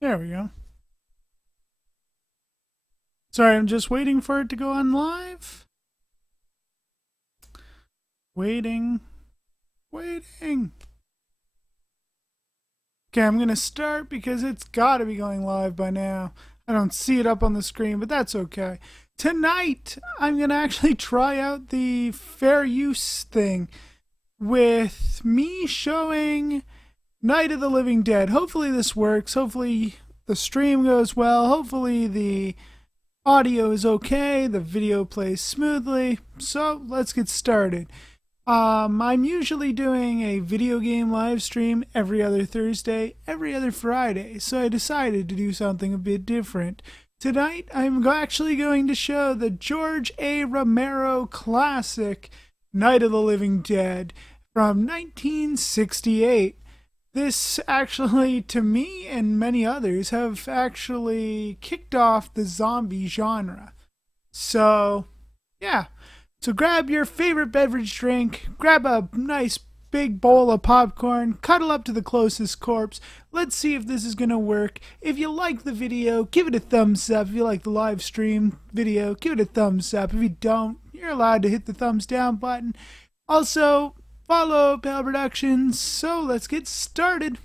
There we go. Sorry, I'm just waiting for it to go on live. Waiting. Waiting. Okay, I'm going to start because it's got to be going live by now. I don't see it up on the screen, but that's okay. Tonight, I'm going to actually try out the fair use thing with me showing Night of the Living Dead. Hopefully, this works. Hopefully, the stream goes well. Hopefully, the audio is okay. The video plays smoothly. So, let's get started. I'm usually doing a video game live stream every other Thursday, every other Friday, so I decided to do something a bit different. Tonight, I'm actually going to show the George A. Romero classic, Night of the Living Dead, from 1968. This actually, to me and many others, have actually kicked off the zombie genre. So, yeah, so grab your favorite beverage drink, grab a nice big bowl of popcorn, cuddle up to the closest corpse. Let's see if this is going to work. If you like the video, give it a thumbs up. If you like the live stream video, give it a thumbs up. If you don't, you're allowed to hit the thumbs down button. Also, follow Pale Productions. So let's get started.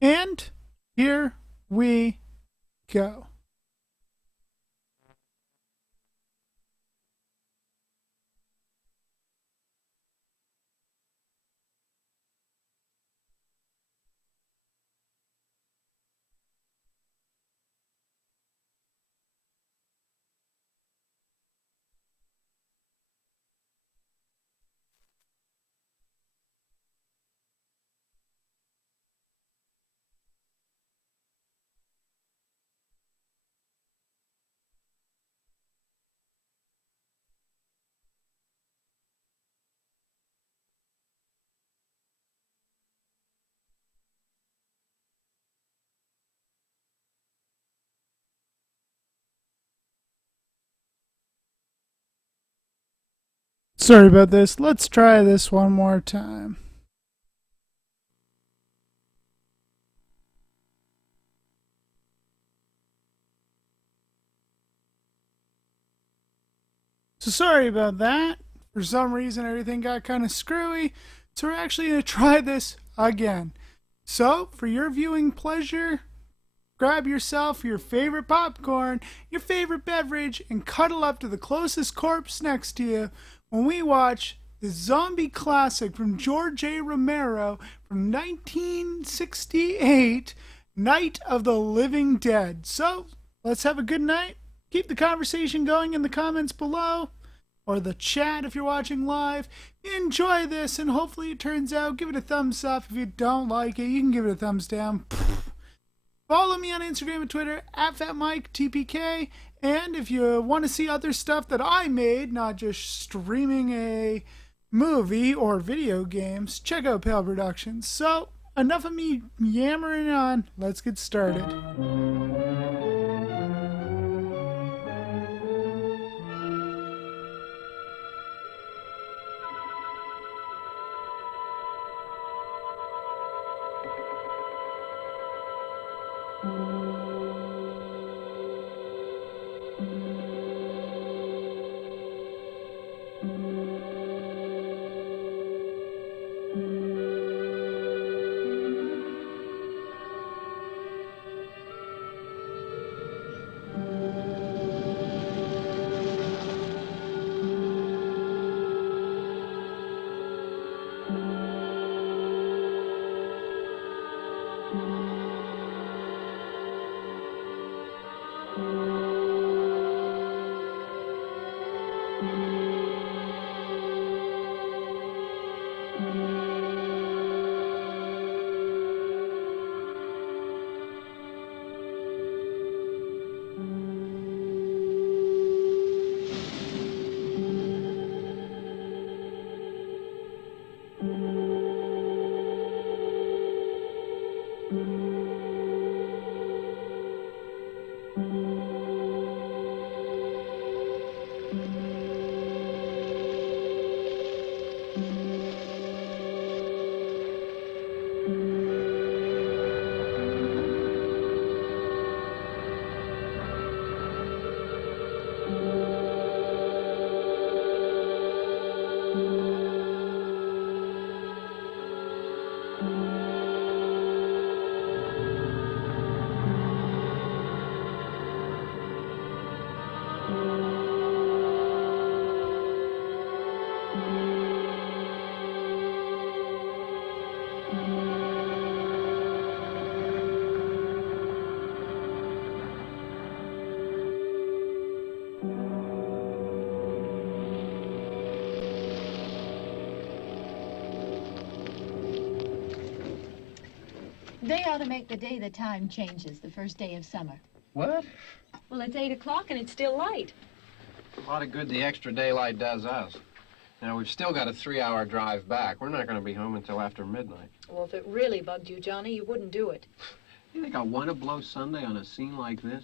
And here we go. Sorry about this. Let's try this one more time. So sorry about that. For some reason, everything got kind of screwy. So we're actually going to try this again. So, for your viewing pleasure, grab yourself your favorite popcorn, your favorite beverage, and cuddle up to the closest corpse next to you when we watch the zombie classic from George A. Romero from 1968, Night of the Living Dead. So, let's have a good night. Keep the conversation going in the comments below or the chat if you're watching live. Enjoy this and hopefully it turns out. Give it a thumbs up. If you don't like it, you can give it a thumbs down. Follow me on Instagram and Twitter at FatMikeTPK. And if you want to see other stuff that I made, not just streaming a movie or video games, check out Pale Productions. So, enough of me yammering on. Let's get started. They ought to make the day the time changes, the first day of summer. What? Well, it's 8 o'clock and it's still light. A lot of good the extra daylight does us. Now, we've still got a 3-hour drive back. We're not going to be home until after midnight. Well, if it really bugged you, Johnny, you wouldn't do it. You think I want to blow Sunday on a scene like this?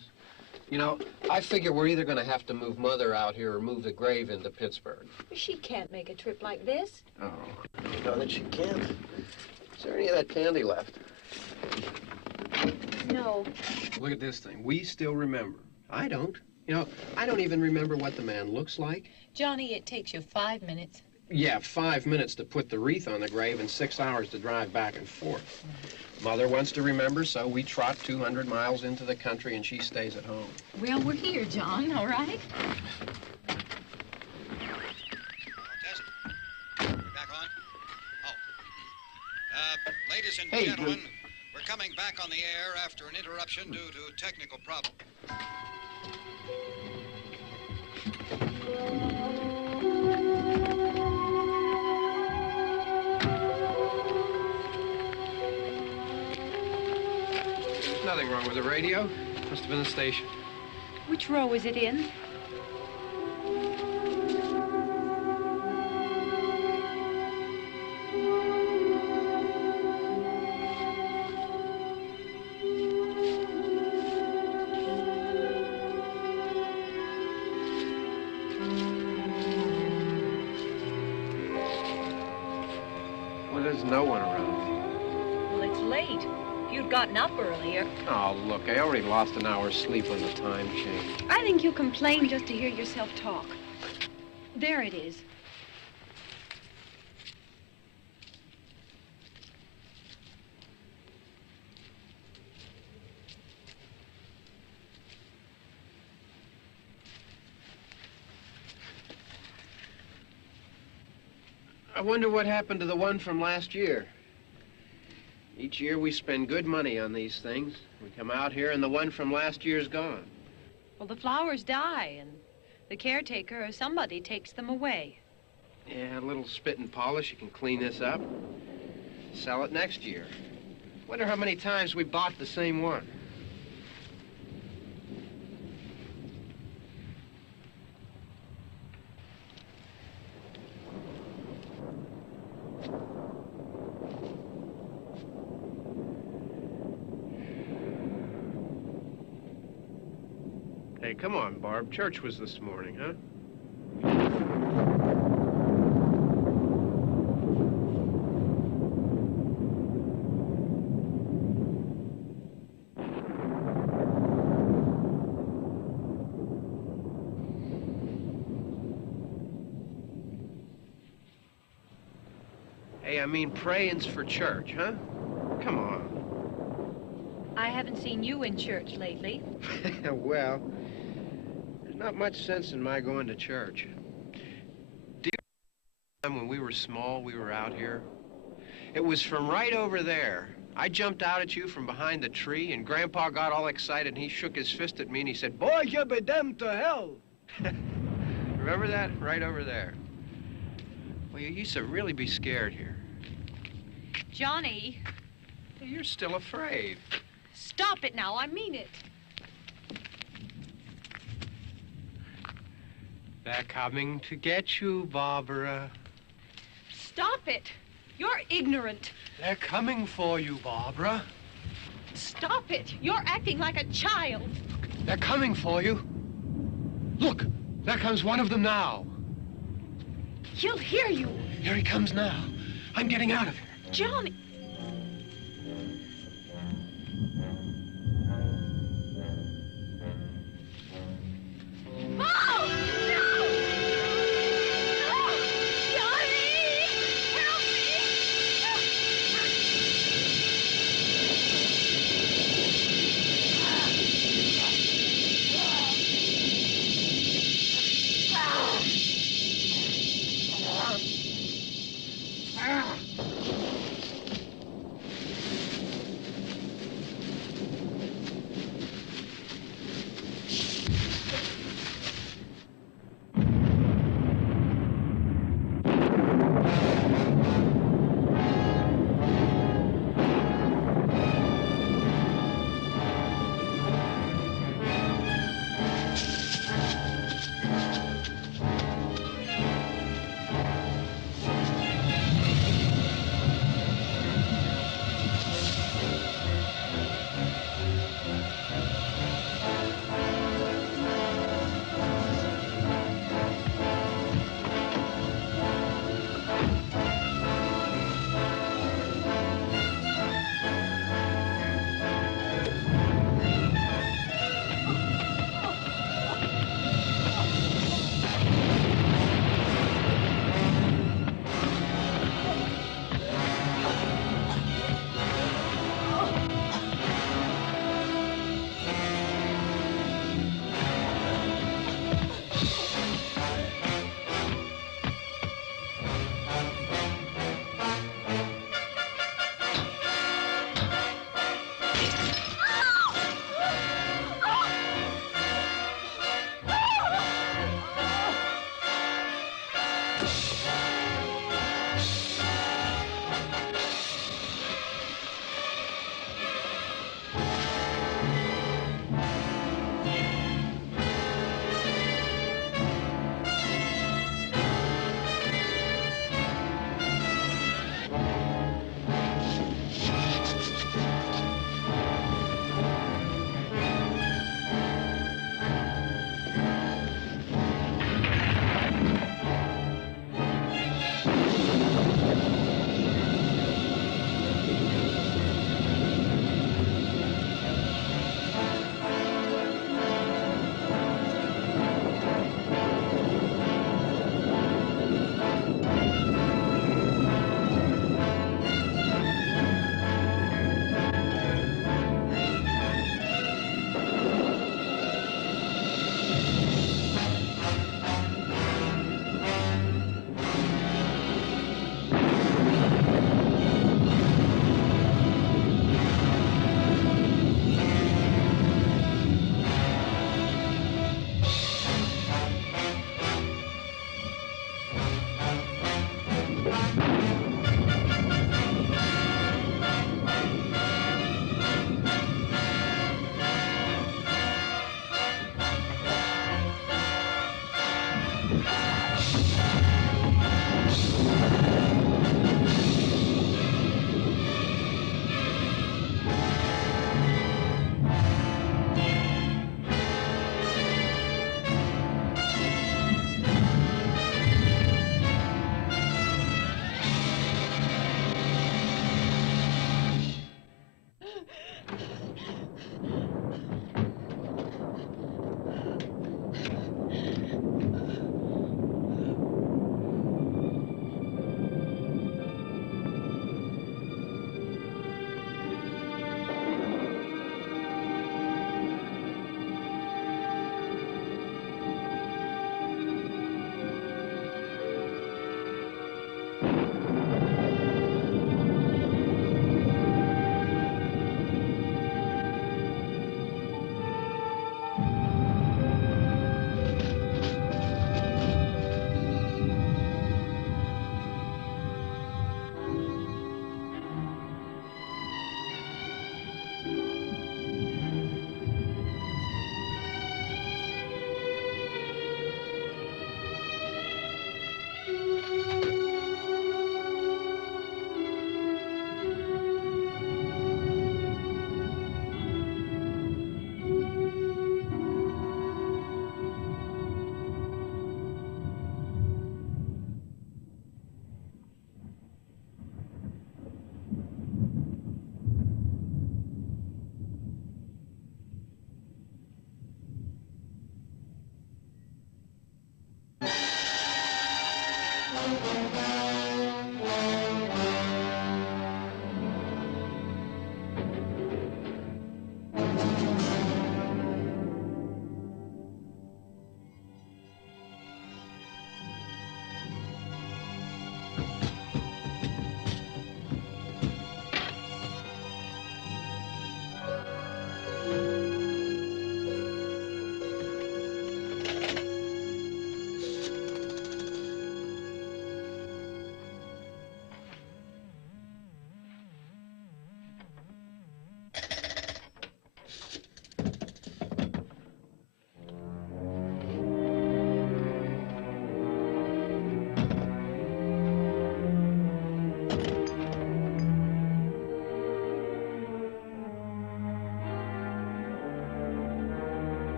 You know, I figure we're either going to have to move Mother out here or move the grave into Pittsburgh. She can't make a trip like this. Oh, you know that she can't. Is there any of that candy left? No. Look at this thing. We still remember. I don't. You know, I don't even remember what the man looks like. Johnny, it takes you 5 minutes. Yeah, 5 minutes to put the wreath on the grave and 6 hours to drive back and forth. Mother wants to remember, so we trot 200 miles into the country and she stays at home. Well, we're here, John, all right? Test. We're back on? Oh. Ladies and Hey, gentlemen, we're coming back on the air after an interruption due to technical problem. There's nothing wrong with the radio. Must have been the station. Which row is it in? Well, there's no one around. Well, it's late. If you'd gotten up earlier. Oh, look, I already lost an hour's sleep when the time changed. I think you complain just to hear yourself talk. There it is. I wonder what happened to the one from last year. Each year we spend good money on these things. We come out here and the one from last year's gone. Well, the flowers die, and the caretaker or somebody takes them away. Yeah, a little spit and polish, you can clean this up. Sell it next year. Wonder how many times we bought the same one. Hey, come on, Barb. Church was this morning, huh? Hey, I mean, praying's for church, huh? Come on. I haven't seen you in church lately. Well, there's not much sense in my going to church. Do you remember when we were small, we were out here? It was from right over there. I jumped out at you from behind the tree, and Grandpa got all excited, and he shook his fist at me, and he said, "Boy, you be damned to hell." Remember that? Right over there. Well, you used to really be scared here. Johnny, You're still afraid. stop it now. I mean it. They're coming to get you, Barbara. Stop it. You're ignorant. They're coming for you, Barbara. Stop it. You're acting like a child. They're coming for you. Look, there comes one of them now. He'll hear you. Here he comes now. I'm getting out of here. Johnny. Oh! No! No! Johnny! Help me!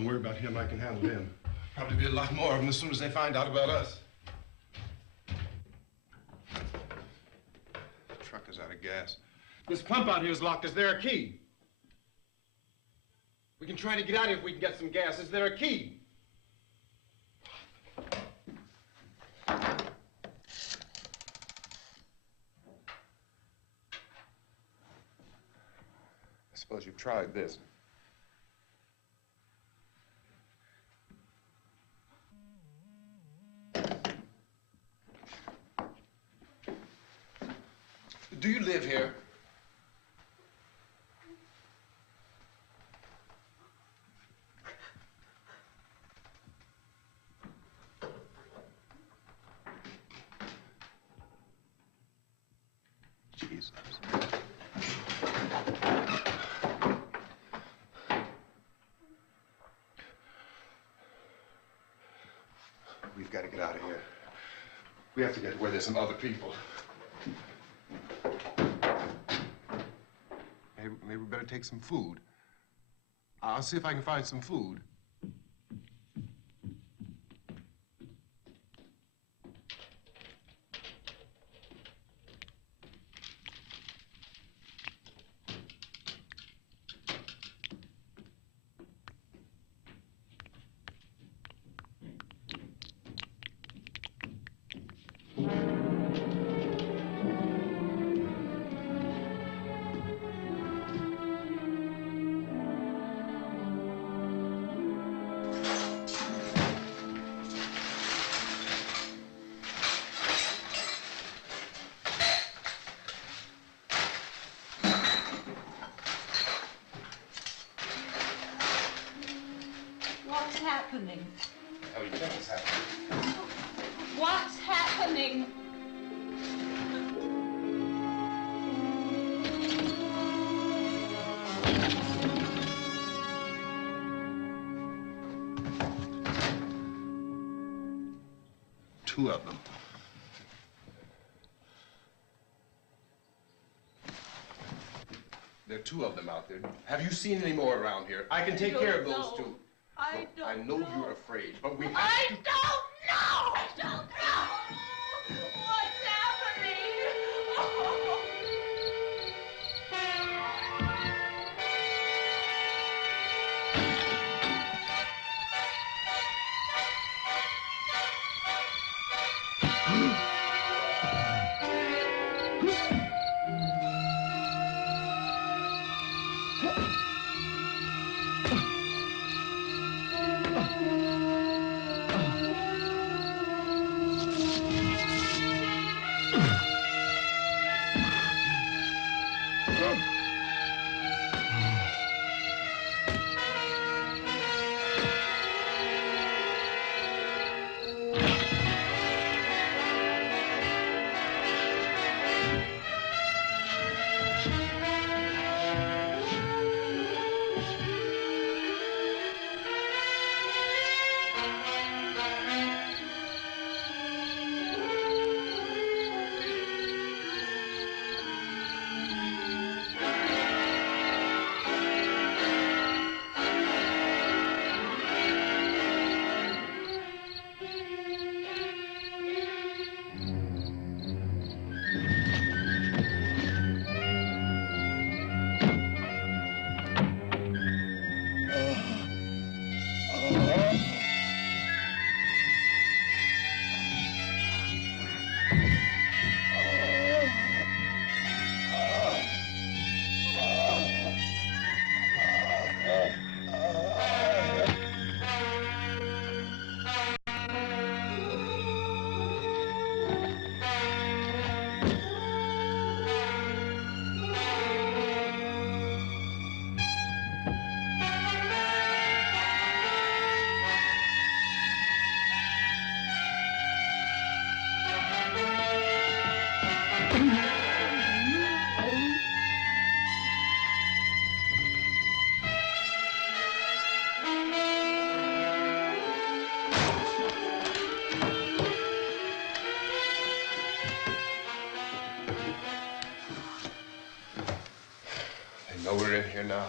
Don't worry about him. I can handle him. Probably be a lot more of them as soon as they find out about us. The truck is out of gas. This pump out here is locked. Is there a key? We can try to get out here if we can get some gas. Is there a key? I suppose you've tried this. Do you live here? Jesus. We've got to get out of here. We have to get where there's some other people. Maybe we better take some food. I'll see if I can find some food. What's happening? How do you think it's happening? What's happening? Two of them. There are two of them out there. Have you seen any more around here? I can take care of those two. I don't I know you're afraid, but we have I to. don't know! I don't know! What's happening? Oh. They know we're in here now.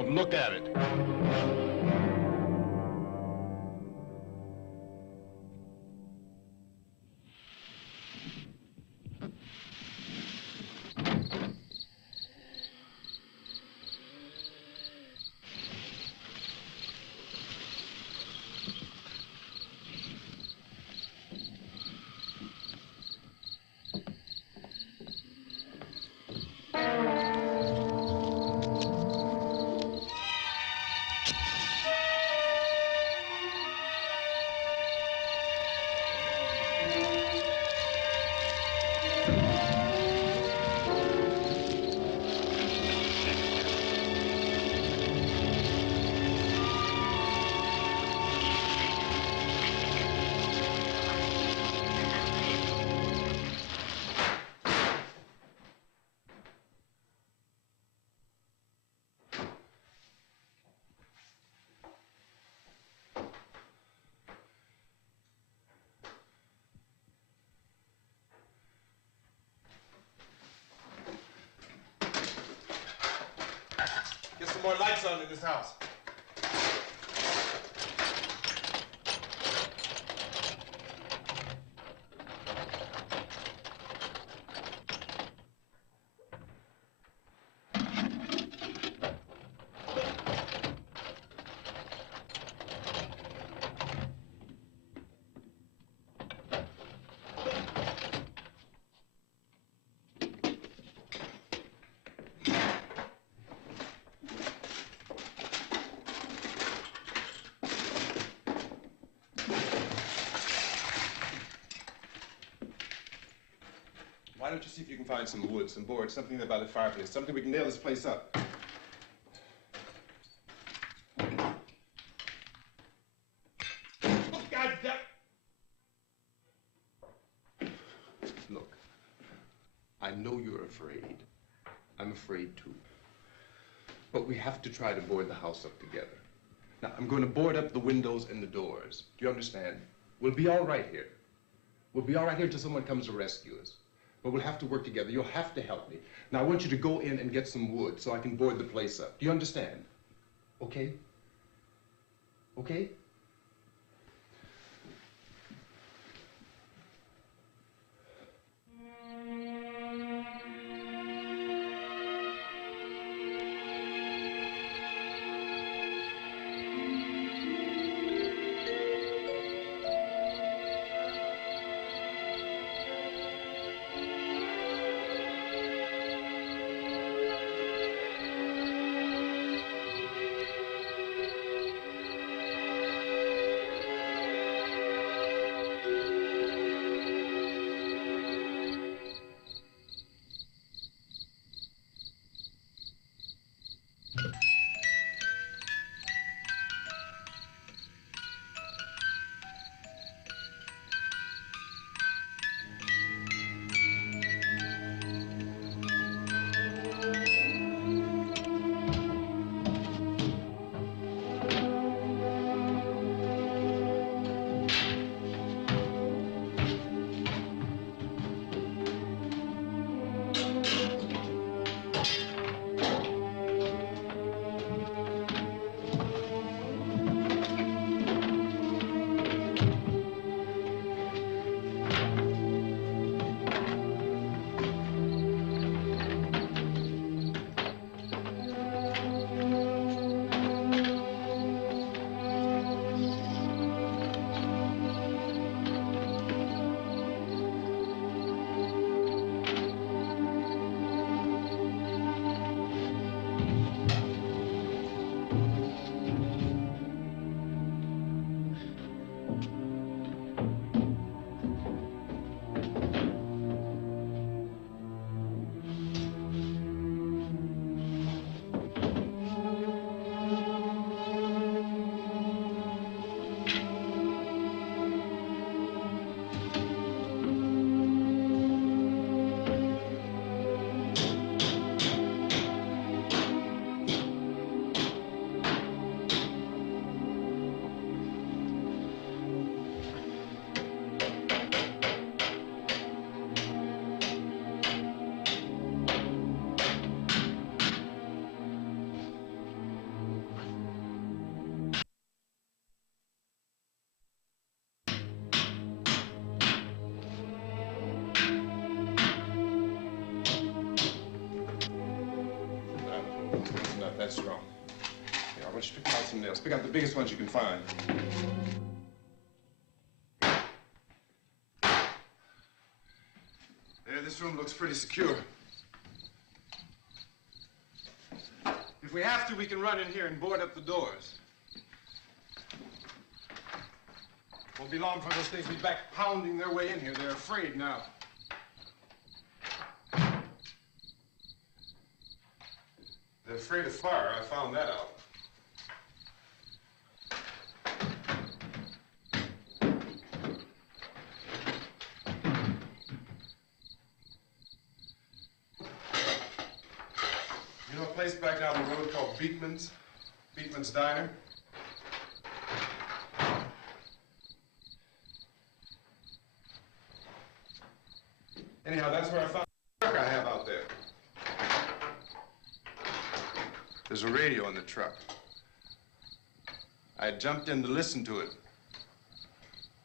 Don't look at it. Get some more lights on in this house. Why don't you see if you can find some wood, some boards, something there by the fireplace, something we can nail this place up. God damn! Look, I know you're afraid. I'm afraid too. But we have to try to board the house up together. Now, I'm going to board up the windows and the doors. Do you understand? We'll be all right here. We'll be all right here until someone comes to rescue us. But we'll have to work together. You'll have to help me. Now, I want you to go in and get some wood so I can board the place up. Do you understand? Okay? Okay? Not that strong. Yeah, I want you to pick out some nails. Pick out the biggest ones you can find. There, this room looks pretty secure. If we have to, we can run in here and board up the doors. Won't be long for those things to be back pounding their way in here. They're afraid now. They're afraid of fire. I found that out. You know a place back down the road called Beekman's? Beekman's Diner? Anyhow, that's where I found the truck I have out there. There's a radio in the truck. I jumped in to listen to it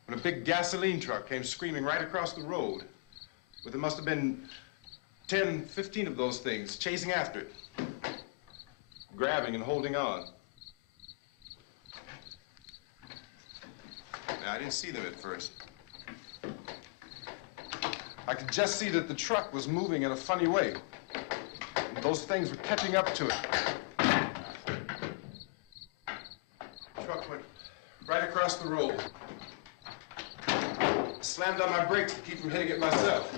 when a big gasoline truck came screaming right across the road. Well, there must have been 10, 15 of those things chasing after it, grabbing and holding on. Now, I didn't see them at first. I could just see that the truck was moving in a funny way. And those things were catching up to it. The truck went right across the road. I slammed on my brakes to keep from hitting it myself.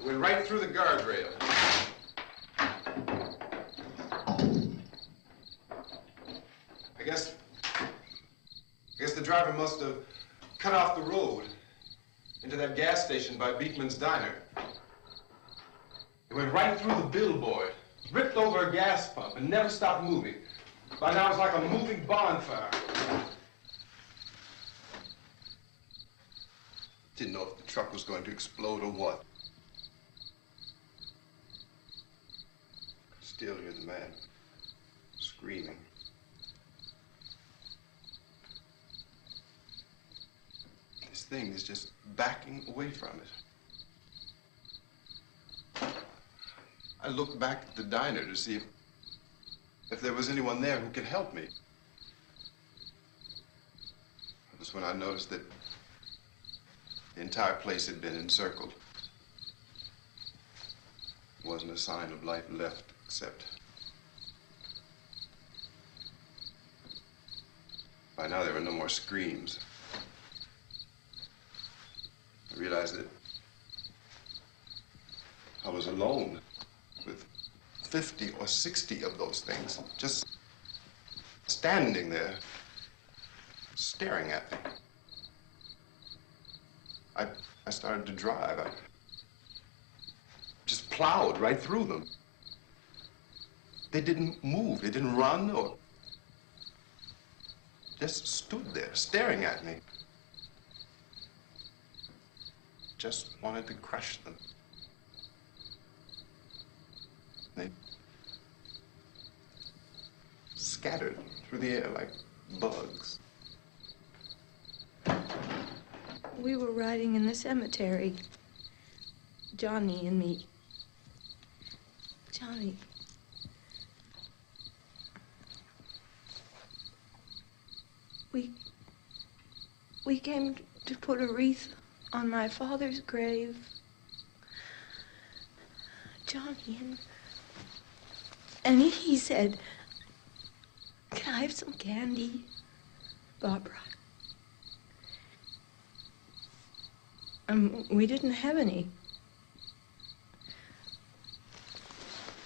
It went right through the guardrail. I guess the driver must have cut off the road into that gas station by Beekman's Diner. It went right through the billboard, ripped over a gas pump, and never stopped moving. By now, it's like a moving bonfire. Didn't know if the truck was going to explode or what. Still hear the man screaming. This thing is just backing away from it. I looked back at the diner to see if there was anyone there who could help me. It was when I noticed that the entire place had been encircled. There wasn't a sign of life left except by now there were no more screams. I realized that I was alone with 50 or 60 of those things, just standing there, staring at me. I started to drive. I just plowed right through them. They didn't move, they didn't run or just stood there, staring at me. Just wanted to crush them. They scattered through the air like bugs. We were riding in the cemetery, Johnny and me. Johnny. We came to put a wreath on my father's grave. Johnny, and he said, "Can I have some candy, Barbara?" We didn't have any.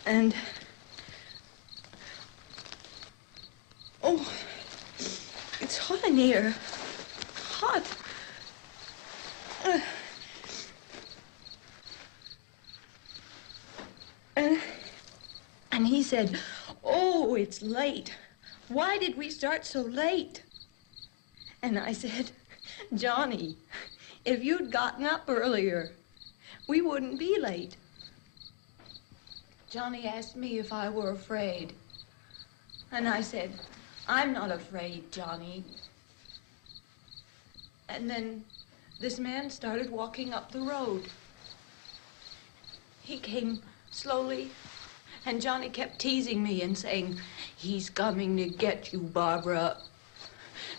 And, oh, it's hot in here. Hot. And he said, "Oh, it's late. Why did we start so late?" And I said, "Johnny, if you'd gotten up earlier, we wouldn't be late." Johnny asked me if I were afraid. And I said, "I'm not afraid, Johnny." And then this man started walking up the road. He came slowly And Johnny kept teasing me and saying, "He's coming to get you, Barbara."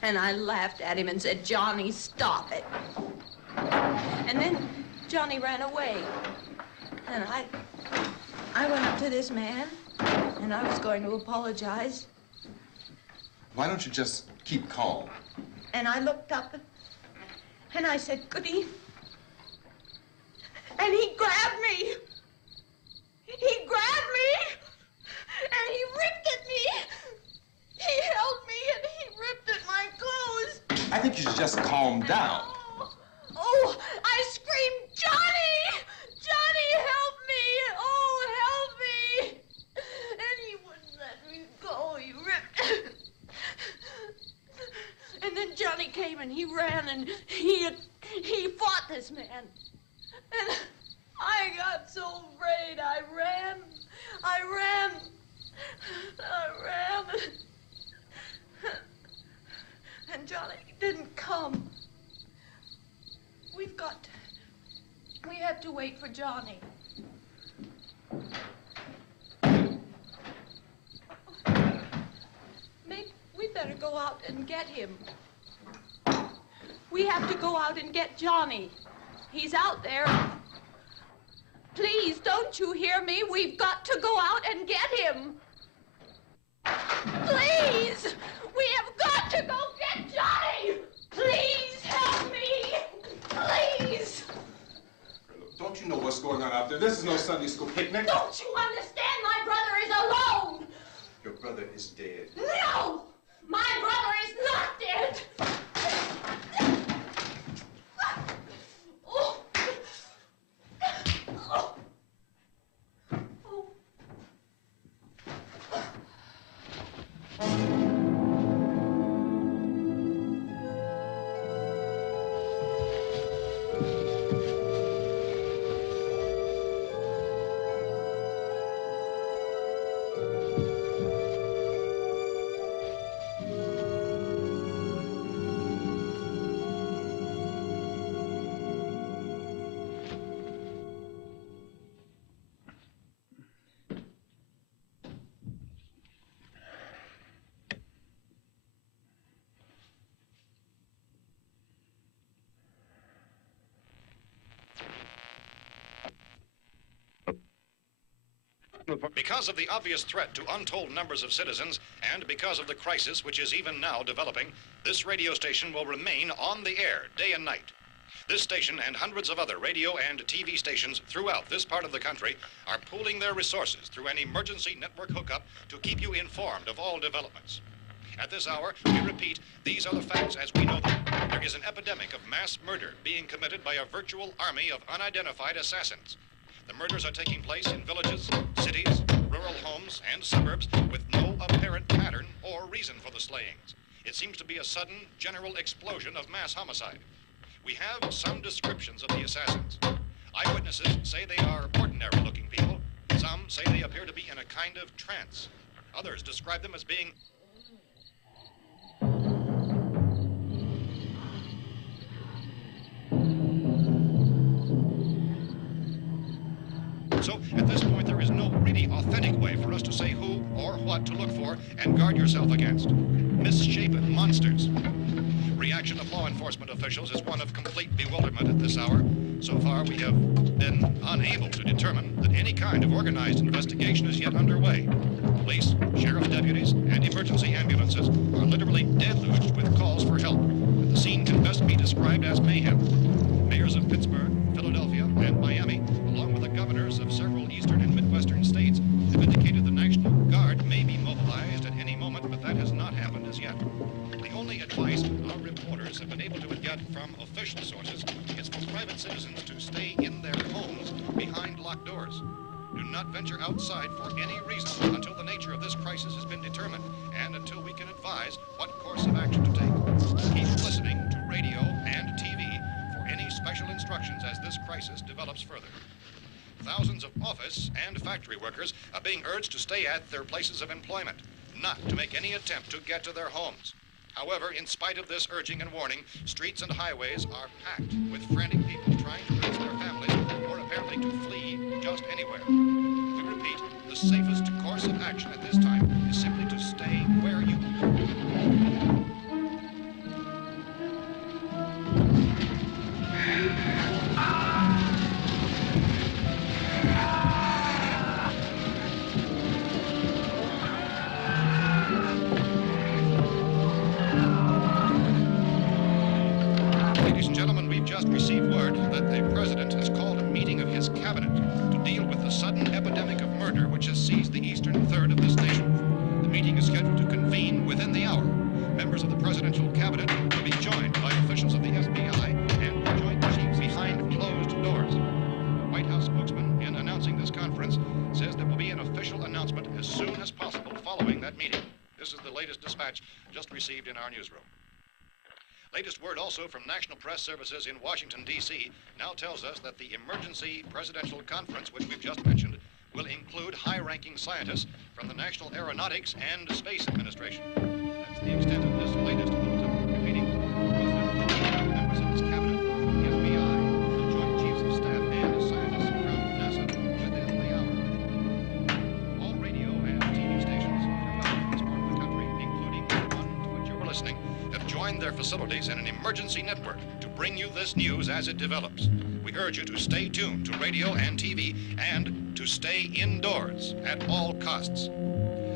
And I laughed at him and said, "Johnny, stop it." And then Johnny ran away. And I went up to this man, and I was going to apologize. Why don't you just keep calm? And I looked up, and I said, "Good evening." And he grabbed me. He grabbed me, and he ripped at me. He held me, and he ripped at my clothes. I think you should just calm down. Oh, I screamed, "Johnny! Johnny, help me! Oh, help me!" And he wouldn't let me go. He ripped. And then Johnny came and he ran and he fought this man. And I got so afraid. I ran. And Johnny didn't come. We have to wait for Johnny. Maybe we better go out and get him. We have to go out and get Johnny. He's out there. Please, don't you hear me? We've got to go out and get him. Please! We have got to go get Johnny! Please help me! Please! Don't you know what's going on out there? This is no Sunday school picnic. Don't you understand? My brother is alone! Your brother is dead. No! My brother is not dead! Oh. Oh. Because of the obvious threat to untold numbers of citizens, and because of the crisis which is even now developing, this radio station will remain on the air day and night. This station and hundreds of other radio and TV stations throughout this part of the country are pooling their resources through an emergency network hookup to keep you informed of all developments. At this hour, we repeat, these are the facts as we know them. There is an epidemic of mass murder being committed by a virtual army of unidentified assassins. The murders are taking place in villages, cities, rural homes, and suburbs with no apparent pattern or reason for the slayings. It seems to be a sudden, general explosion of mass homicide. We have some descriptions of the assassins. Eyewitnesses say they are ordinary-looking people. Some say they appear to be in a kind of trance. Others describe them as being So, at this point, there is no really authentic way for us to say who or what to look for and guard yourself against. Misshapen monsters. Reaction of law enforcement officials is one of complete bewilderment at this hour. So far, we have been unable to determine that any kind of organized investigation is yet underway. Police, sheriff's deputies, and emergency ambulances are literally deluged with calls for help. The scene can best be described as mayhem. Mayors of Pittsburgh, Philadelphia, and Miami, along with the governors of several eastern and midwestern states, have indicated the National Guard may be mobilized at any moment, but that has not happened as yet. The only advice our reporters have been able to get from official sources is for private citizens to stay in their homes behind locked doors. Do not venture outside for any reason until the nature of this crisis has been determined and until we can advise what course of action to take. Keep listening to radio and TV for any special instructions as this crisis develops further. Thousands of office and factory workers are being urged to stay at their places of employment, not to make any attempt to get to their homes. However, in spite of this urging and warning, streets and highways are packed with frantic people trying to raise their families or apparently to flee just anywhere. We repeat, the safest course of action at this time is simply to stay where you are. Ladies and gentlemen, we've just received word that the President has called a meeting of his cabinet to deal with the sudden epidemic of murder which has seized the eastern third of this nation. The meeting is scheduled to convene within the hour. Members of the presidential cabinet will be joined by officials of the FBI and joint chiefs behind closed doors. The White House spokesman, in announcing this conference, says there will be an official announcement as soon as possible following that meeting. This is the latest dispatch just received in our newsroom. Latest word also from National Press Services in Washington, D.C. now tells us that the emergency presidential conference, which we've just mentioned, will include high-ranking scientists from the National Aeronautics and Space Administration. That's the extent of this latest bulletin. Repeating, the President, members of his cabinet, the FBI, the Joint Chiefs of Staff, and scientists from NASA within the hour. All radio and TV stations from this part of the country, including the one to which you're listening, have joined their facilities in an emergency network to bring you this news as it develops. We urge you to stay tuned to radio and TV and to stay indoors at all costs.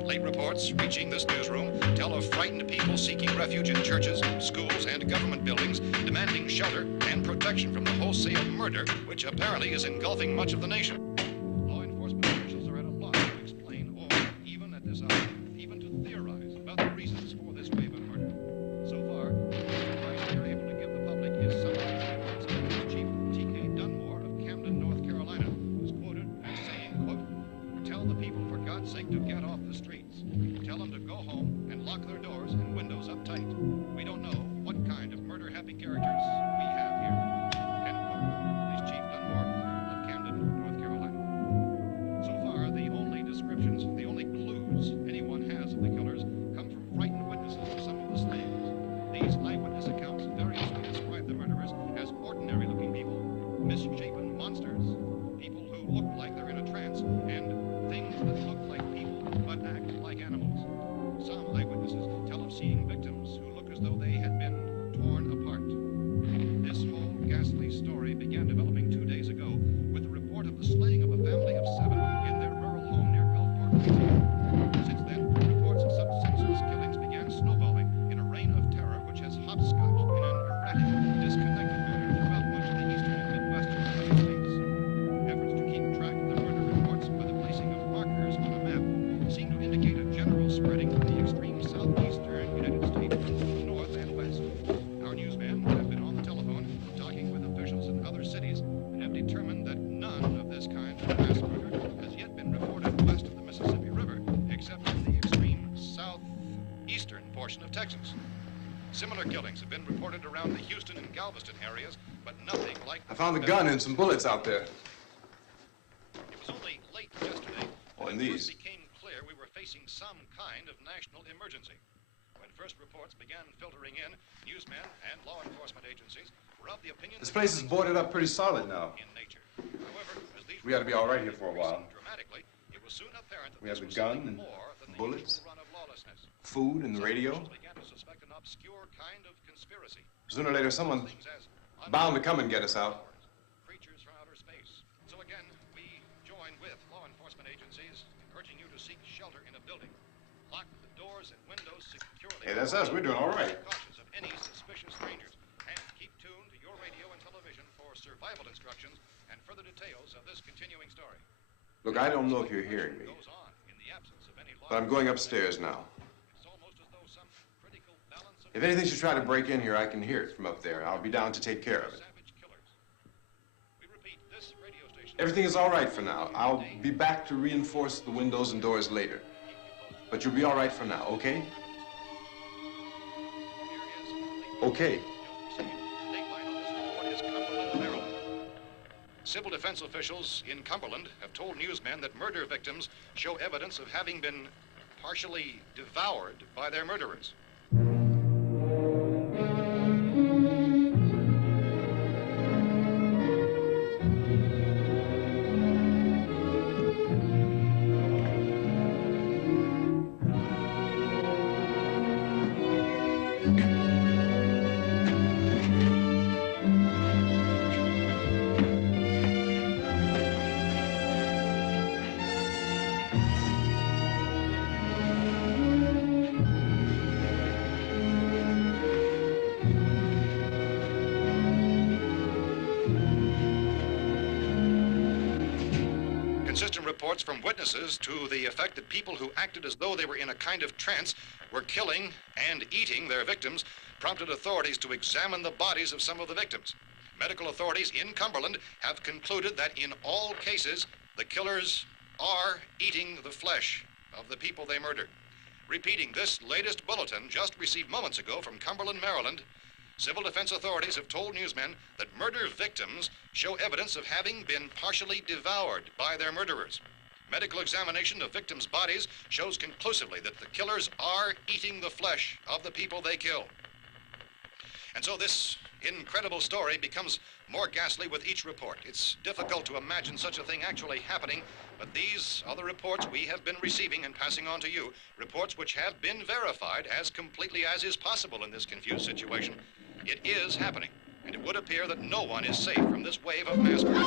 Late reports reaching this newsroom tell of frightened people seeking refuge in churches, schools, and government buildings, demanding shelter and protection from the wholesale murder which apparently is engulfing much of the nation. Law enforcement officials are at a loss to explain or, even at this hour, even to theorize about the reasons for this wave of murder. So far, the advice we are able to give the public is summary reports of Police Chief T.K. Dunmore of Camden, North Carolina, who's quoted as saying, quote, "Tell the people, for God's sake, to get off the streets. Tell them to go home and lock their doors and windows up tight. We don't know what kind of murder-happy characters we have here." End quote. Police Chief Dunmore of Camden, North Carolina. So far, the only descriptions, the only clues anyone has of the killers come from frightened witnesses of some of the slayings. These eyewitness accounts variously describe the murderers as ordinary-looking people, misshapen monsters, people who look like they're in a trance, and things that look like people but act like animals. Some eyewitnesses tell of seeing victims who look as though they had been torn apart. This whole ghastly story began developing 2 days ago with the report of the slaying of a family of 7 in their rural home near Gulfport, Louisiana. Since then, reports of such senseless killings began snowballing in a reign of terror which has hopscotched in an erratic, disconnected manner throughout much of the eastern and midwestern United States. Efforts to keep track of the murder reports by the placing of markers on a map seem to indicate a general spreading from the extreme southeastern United States to the north and west. Our newsmen have been on the telephone talking with officials in other cities and have determined that none of this kind of mass murder has yet been reported west of the Mississippi River, except in the extreme southeastern portion of Texas. Similar killings have been reported around the Houston and Galveston areas, but nothing like... I found a gun and some bullets out there. It was only late yesterday Oh, when and it these. first became clear we were facing some kind of national emergency. When first reports began filtering in, newsmen and law enforcement agencies were of the opinion This that place is killings boarded up pretty solid now. in nature. However, as these We ought to be all right here for a while. increasing dramatically, it was soon apparent that We have this the was gun something and more than the bullets. usual run of lawlessness. Food and the Some radio. officials began to suspect an obscure kind of conspiracy. Sooner or later, someone's Things as bound to come and get us out. creatures from outer space. So again, we join with law enforcement agencies urging you to seek shelter in a building. Lock the doors and windows securely. Hey, that's us. We're doing all right. Be cautious of any suspicious strangers. And keep tuned to your radio and television for survival instructions and further details of this continuing story. Look, I don't know if you're hearing me, Goes on in the absence of any law. but I'm going upstairs now. It's almost as though some critical balance of If anything should try to break in here, I can hear it from up there. I'll be down to take care of it. savage killers. We repeat, this radio station. Everything is all right for now. I'll be back to reinforce the windows and doors later. But you'll be all right for now, okay? Okay. Civil defense officials in Cumberland have told newsmen that murder victims show evidence of having been partially devoured by their murderers. Consistent reports from witnesses to the effect that people who acted as though they were in a kind of trance were killing and eating their victims prompted authorities to examine the bodies of some of the victims. Medical authorities in Cumberland have concluded that in all cases, the killers are eating the flesh of the people they murdered. Repeating this latest bulletin just received moments ago from Cumberland, Maryland, civil defense authorities have told newsmen that murder victims show evidence of having been partially devoured by their murderers. Medical examination of victims' bodies shows conclusively that the killers are eating the flesh of the people they kill. And so this incredible story becomes more ghastly with each report. It's difficult to imagine such a thing actually happening, but these are the reports we have been receiving and passing on to you, reports which have been verified as completely as is possible in this confused situation. It is happening, and it would appear that no one is safe from this wave of mass murder.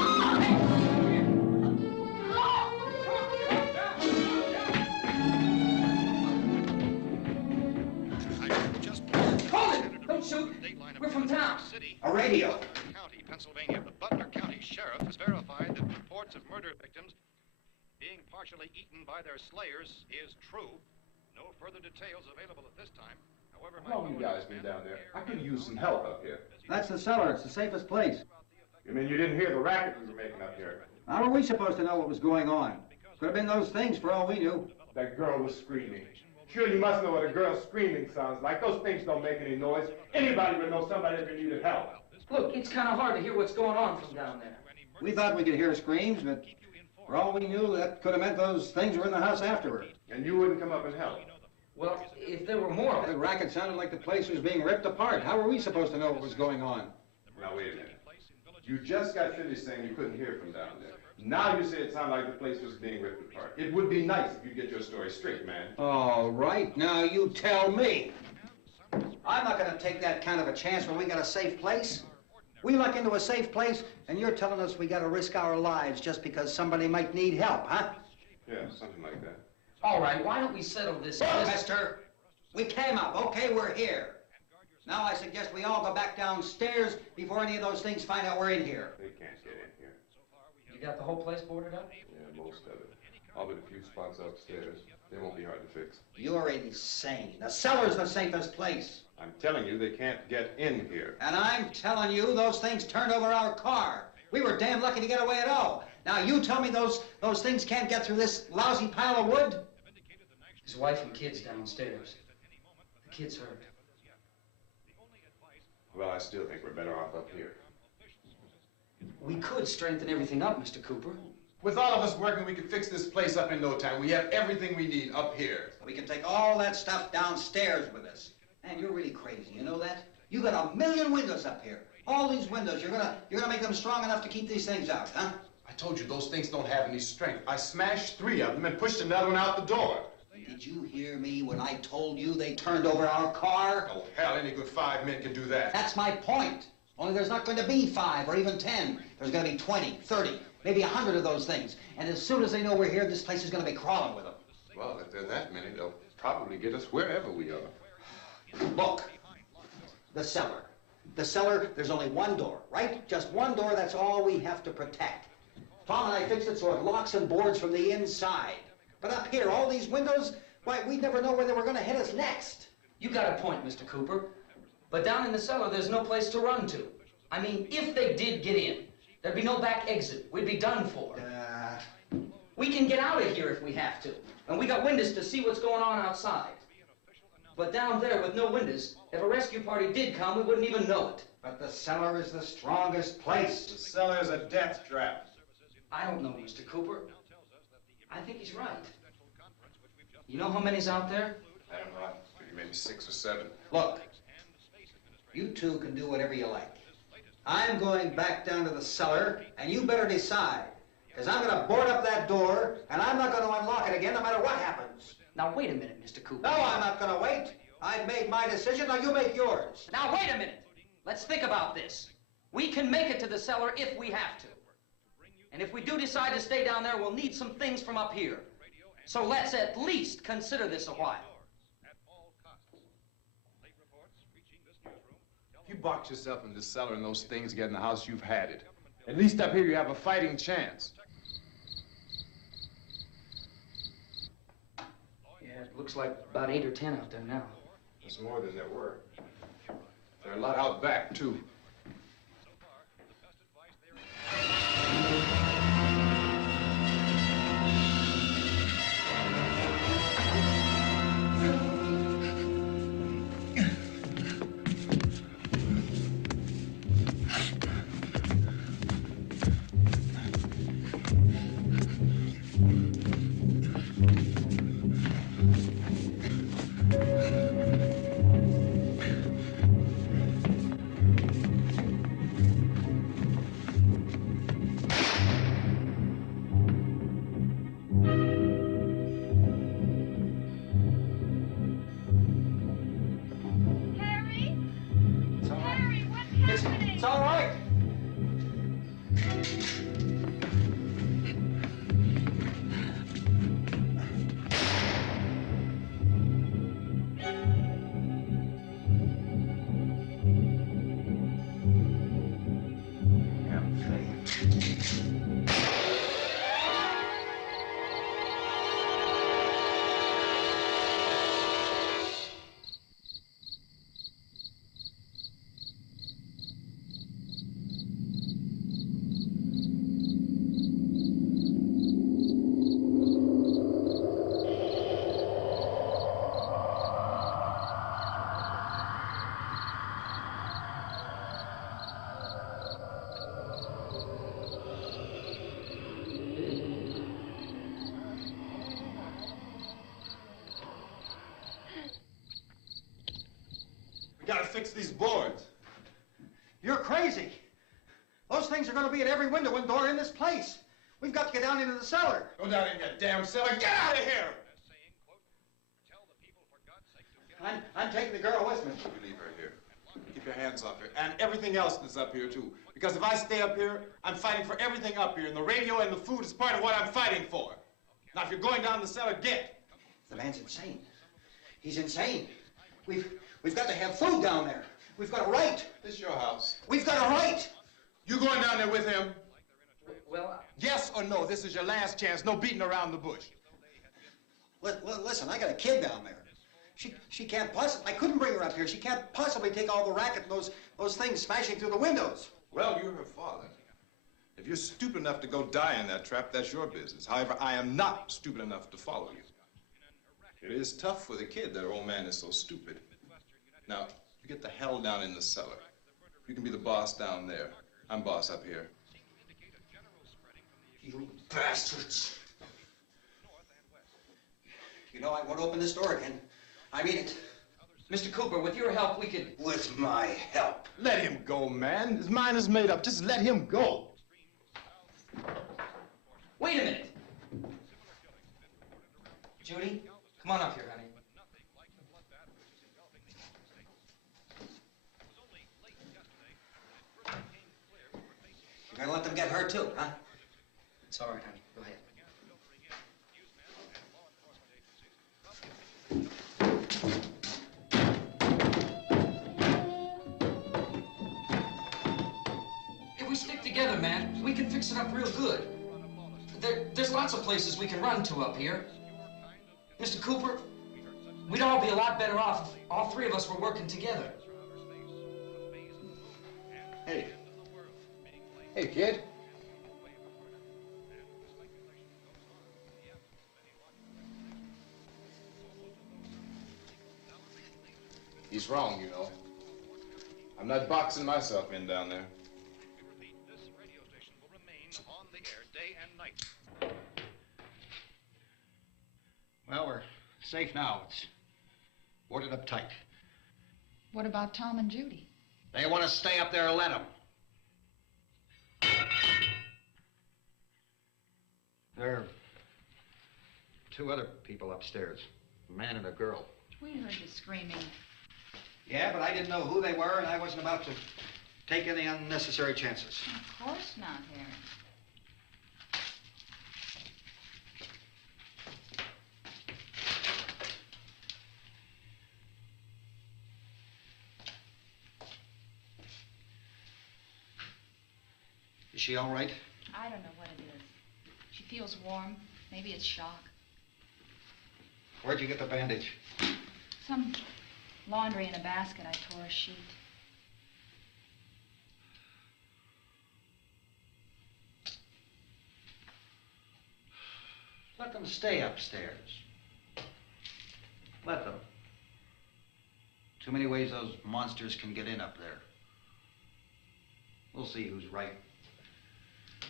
Don't shoot! We're from town. A radio. County, Pennsylvania. The Butler County Sheriff has verified that reports of murder victims being partially eaten by their slayers is true. No further details available at this time. However, How long you guys been down there? I could use some help up here. That's the cellar. It's the safest place. You mean you didn't hear the racket we were making up here? How were we supposed to know what was going on? Could have been those things for all we knew. That girl was screaming. Sure, you must know what a girl screaming sounds like. Those things don't make any noise. Anybody would know somebody ever needed help. Look, it's kind of hard to hear what's going on from down there. We thought we could hear screams, but for all we knew, that could have meant those things were in the house afterward. And you wouldn't come up and help? Well, if there were more... The racket sounded like the place was being ripped apart. How were we supposed to know what was going on? Now, wait a minute. You just got finished saying you couldn't hear from down there. Now you say it sounded like the place was being ripped apart. It would be nice if you get your story straight, man. All right, now you tell me. I'm not going to take that kind of a chance when we got a safe place. We luck into a safe place, and you're telling us we got to risk our lives just because somebody might need help, huh? Yeah, something like that. All right, why don't we settle this? Look, mister, we came up. Okay, we're here. Now I suggest we all go back downstairs before any of those things find out we're in here. They can't get in here. You got the whole place boarded up? Yeah, most of it. All but a few spots upstairs. They won't be hard to fix. You're insane. The cellar's the safest place. I'm telling you, they can't get in here. And I'm telling you, those things turned over our car. We were damn lucky to get away at all. Now you tell me those things can't get through this lousy pile of wood? His wife and kids downstairs. The kid's hurt. Well, I still think we're better off up here. We could strengthen everything up, Mr. Cooper. With all of us working, we could fix this place up in no time. We have everything we need up here. We can take all that stuff downstairs with us. Man, you're really crazy, you know that? You got 1,000,000 windows up here. All these windows, you're gonna make them strong enough to keep these things out, huh? I told you, those things don't have any strength. I smashed 3 of them and pushed another one out the door. Did you hear me when I told you they turned over our car? Oh, hell, any good 5 men can do that. That's my point. Only there's not going to be 5 or even 10. There's going to be 20, 30, maybe 100 of those things. And as soon as they know we're here, this place is going to be crawling with them. Well, if there are that many, they'll probably get us wherever we are. Look, the cellar. The cellar, there's only one door, right? Just one door, that's all we have to protect. Tom and I fixed it so it locks and boards from the inside. But up here, all these windows, why, we'd never know where they were going to hit us next. You got a point, Mr. Cooper. But down in the cellar, there's no place to run to. I mean, if they did get in, there'd be no back exit. We'd be done for. We can get out of here if we have to. And we got windows to see what's going on outside. But down there with no windows, if a rescue party did come, we wouldn't even know it. But the cellar is the strongest place. The cellar's a death trap. I don't know, Mr. Cooper. I think he's right. You know how many's out there? I don't know. Maybe 6 or 7. Look, you two can do whatever you like. I'm going back down to the cellar, and you better decide. Because I'm going to board up that door, and I'm not going to unlock it again no matter what happens. Now, wait a minute, Mr. Cooper. No, I'm not going to wait. I've made my decision, now you make yours. Now, wait a minute. Let's think about this. We can make it to the cellar if we have to. And if we do decide to stay down there, we'll need some things from up here. So let's at least consider this a while. If you box yourself in this cellar and those things get in the house, you've had it. At least up here you have a fighting chance. Yeah, it looks like about 8 or 10 out there now. There's more than there were. There are a lot out back, too. It's all right. We gotta fix these boards. You're crazy. Those things are going to be at every window and door in this place. We've got to get down into the cellar. Go down in your damn cellar. Get out of here! I'm taking the girl with me. You leave her here. Keep your hands off her. And everything else that's up here, too. Because if I stay up here, I'm fighting for everything up here. And the radio and the food is part of what I'm fighting for. Now, if you're going down the cellar, get. The man's insane. He's insane. We've got to have food down there. We've got a right. This is your house. We've got a right. You going down there with him? Well, Yes or no? This is your last chance. No beating around the bush. Listen, I got a kid down there. She can't possibly, I couldn't bring her up here. She can't possibly take all the racket and those things smashing through the windows. Well, you're her father. If you're stupid enough to go die in that trap, that's your business. However, I am not stupid enough to follow you. It is tough for the kid that her old man is so stupid. Now, you get the hell down in the cellar. You can be the boss down there. I'm boss up here. You bastards. You know, I won't open this door again. I mean it. Mr. Cooper, with your help, we could... With my help. Let him go, man. His mind is made up. Just let him go. Wait a minute. Judy, come on up here, honey. You're gonna let them get hurt too, huh? It's all right, honey. Go ahead. If we stick together, man, we can fix it up real good. There's lots of places we can run to up here. Mr. Cooper, we'd all be a lot better off if all three of us were working together. Hey. Hey, kid. He's wrong, you know. I'm not boxing myself in down there. This radio station will remain on the air day and night. Well, we're safe now. It's boarded up tight. What about Tom and Judy? They want to stay up there, let them. There are two other people upstairs, a man and a girl. We heard the screaming. Yeah, but I didn't know who they were, and I wasn't about to take any unnecessary chances. Of course not, Harry. Is she all right? I don't know what it is. She feels warm. Maybe it's shock. Where'd you get the bandage? Some laundry in a basket. I tore a sheet. Let them stay upstairs. Let them. Too many ways those monsters can get in up there. We'll see who's right.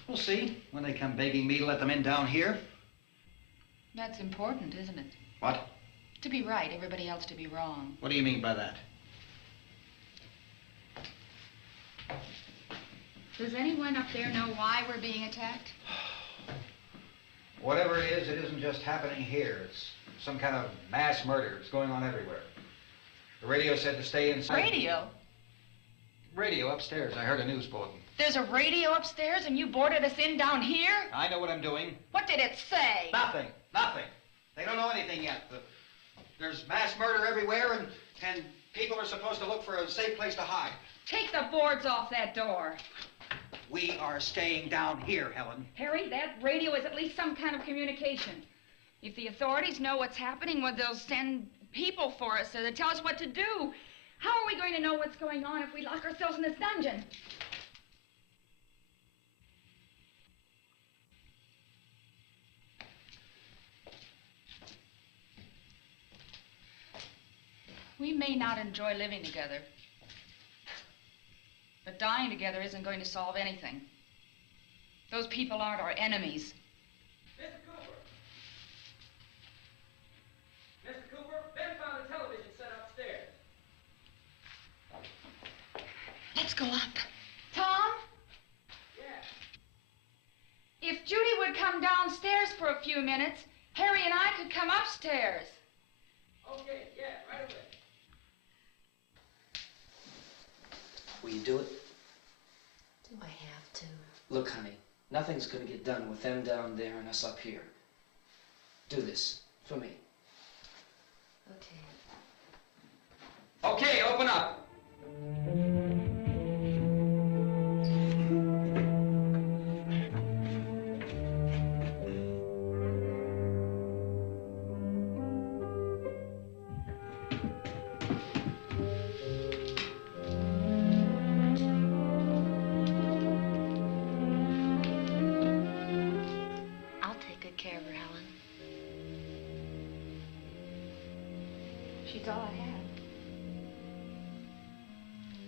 We'll see when they come begging me to let them in down here. That's important, isn't it? What? To be right, everybody else to be wrong. What do you mean by that? Does anyone up there know why we're being attacked? Whatever it isn't just happening here. It's some kind of mass murder. It's going on everywhere. The radio said to stay inside. Radio? Radio upstairs. I heard a news bulletin. There's a radio upstairs and you boarded us in down here? I know what I'm doing. What did it say? Nothing. Nothing. They don't know anything yet. There's mass murder everywhere, and people are supposed to look for a safe place to hide. Take the boards off that door. We are staying down here, Helen. Harry, that radio is at least some kind of communication. If the authorities know what's happening, well, they'll send people for us to tell us what to do. How are we going to know what's going on if we lock ourselves in this dungeon? We may not enjoy living together, but dying together isn't going to solve anything. Those people aren't our enemies. Mr. Cooper! Mr. Cooper, Ben found a television set upstairs. Let's go up. Tom? Yeah. If Judy would come downstairs for a few minutes, Harry and I could come upstairs. Okay, yeah, right away. Will you do it? Do I have to? Look, honey, nothing's gonna get done with them down there and us up here. Do this for me. Okay. Okay, open up. I'll take good care of her, Helen. She's all I have.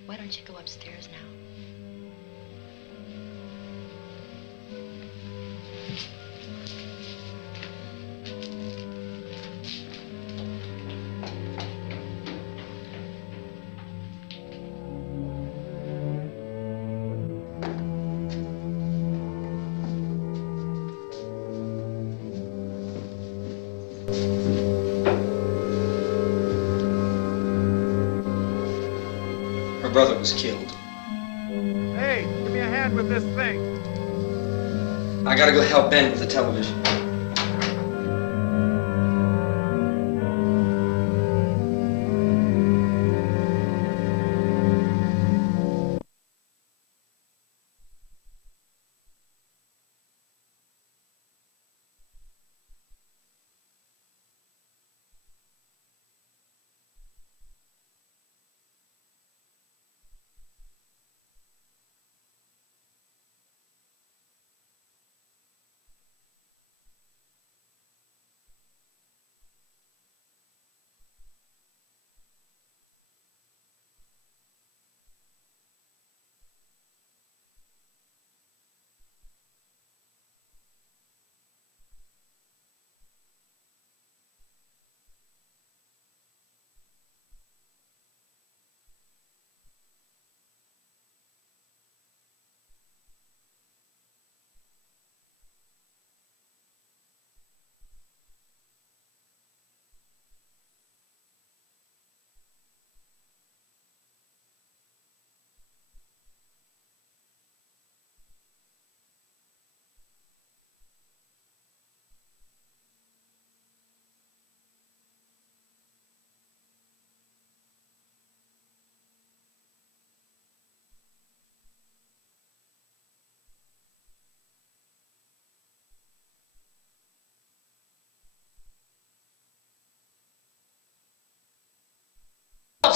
Why don't you go upstairs now? Her brother was killed. Hey, give me a hand with this thing. I gotta go help Ben with the television.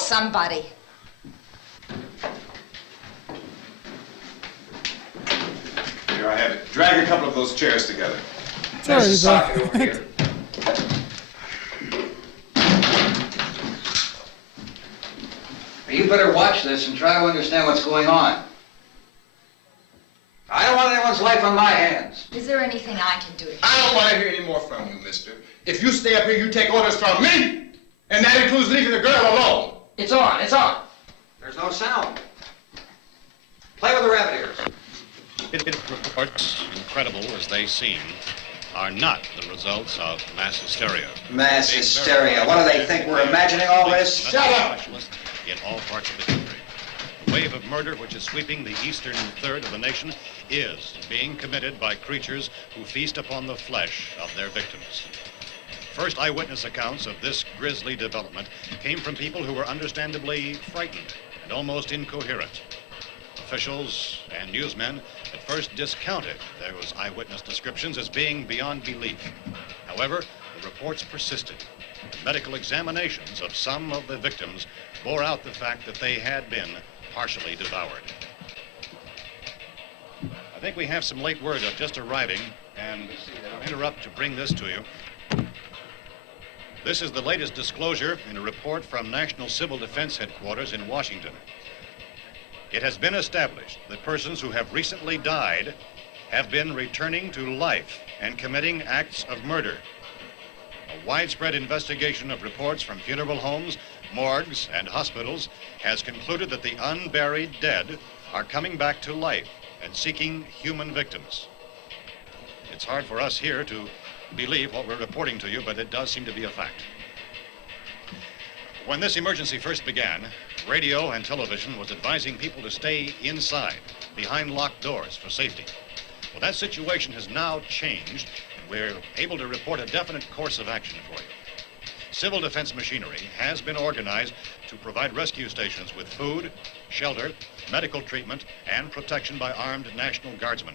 somebody. Here, I have it. Drag a couple of those chairs together. Sorry, There's a socket Doc. over here. You better watch this and try to understand what's going on. I don't want anyone's life on my hands. Is there anything I can do? I don't want to hear any more from you, mister. If you stay up here, you take orders from me. And that includes leaving the girl alone. It's on, it's on. There's no sound. Play with the rabbit ears. Reports, incredible as they seem, are not the results of mass hysteria. Mass hysteria. What do they think? We're imagining all this? Shut up! In all parts of the country. The wave of murder which is sweeping the eastern third of the nation is being committed by creatures who feast upon the flesh of their victims. First eyewitness accounts of this grisly development came from people who were understandably frightened and almost incoherent. Officials and newsmen at first discounted those eyewitness descriptions as being beyond belief. However, the reports persisted. Medical examinations of some of the victims bore out the fact that they had been partially devoured. I think we have some late word just arriving, and I'll interrupt to bring this to you. This is the latest disclosure in a report from National Civil Defense Headquarters in Washington. It has been established that persons who have recently died have been returning to life and committing acts of murder. A widespread investigation of reports from funeral homes, morgues, and hospitals has concluded that the unburied dead are coming back to life and seeking human victims. It's hard for us here to believe what we're reporting to you, but it does seem to be a fact. When this emergency first began, radio and television was advising people to stay inside, behind locked doors for safety. Well, that situation has now changed. We're able to report a definite course of action for you. Civil defense machinery has been organized to provide rescue stations with food, shelter, medical treatment, and protection by armed National Guardsmen.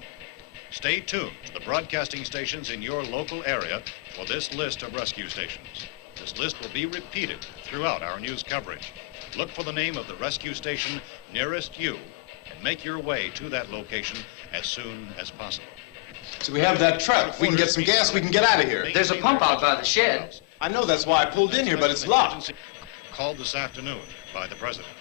Stay tuned to the broadcasting stations in your local area for this list of rescue stations. This list will be repeated throughout our news coverage. Look for the name of the rescue station nearest you and make your way to that location as soon as possible. So we have that truck. If we can get some gas, we can get out of here. There's a pump out by the shed. I know, that's why I pulled in here, but it's locked. Called this afternoon by the President.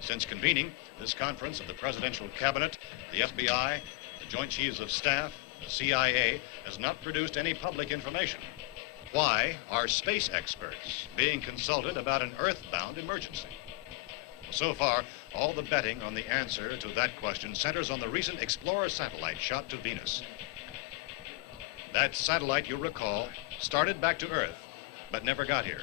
Since convening this conference of the Presidential Cabinet, the FBI, the Joint Chiefs of Staff, the CIA has not produced any public information. Why are space experts being consulted about an Earth-bound emergency? So far, all the betting on the answer to that question centers on the recent Explorer satellite shot to Venus. That satellite, you'll recall, started back to Earth, but never got here.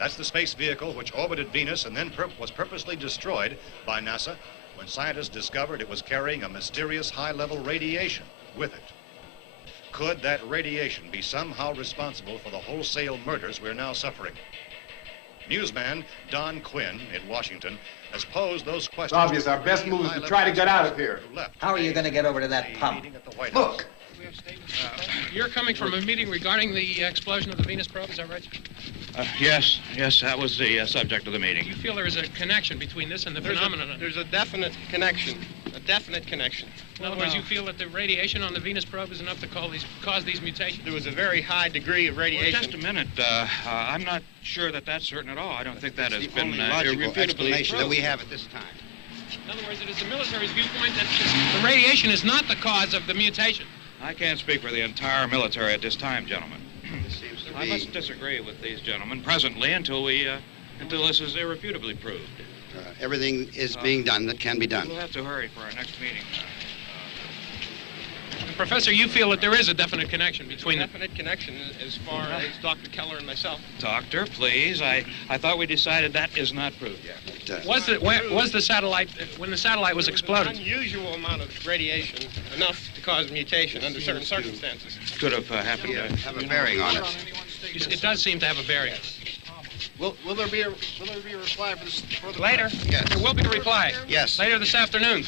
That's the space vehicle which orbited Venus and then was purposely destroyed by NASA when scientists discovered it was carrying a mysterious high-level radiation with it. Could that radiation be somehow responsible for the wholesale murders we're now suffering? Newsman Don Quinn in Washington has posed those questions. It's obvious our best move is to try to get out of here. How are you going to get over to that pump? Look. You're coming from a meeting regarding the explosion of the Venus probe, is that right? Yes, that was the subject of the meeting. You feel there is a connection between this and the phenomenon? There's a definite connection. In other words, you feel that the radiation on the Venus probe is enough to cause these mutations? There was a very high degree of radiation. Well, just a minute. I'm not sure that that's certain at all. I don't think that has been logical irrefutably explanation proved. that we have at this time. In other words, it is the military's viewpoint that the radiation is not the cause of the mutation. I can't speak for the entire military at this time, gentlemen. This seems to I be... must disagree with these gentlemen presently until this is irrefutably proved. everything is being done that can be done. We'll have to hurry for our next meeting. Professor, you feel that there is a definite connection between definite connection as far as Dr. Keller and myself. Doctor, please. I thought we decided that is not proved yet. Was the satellite, when the satellite was exploded? An unusual amount of radiation, enough to cause mutation under certain circumstances. Could have happened. Have a bearing on it. It does seem to have a bearing. Will there be a reply for the later? Yes. There will be a reply. Yes. Later this afternoon.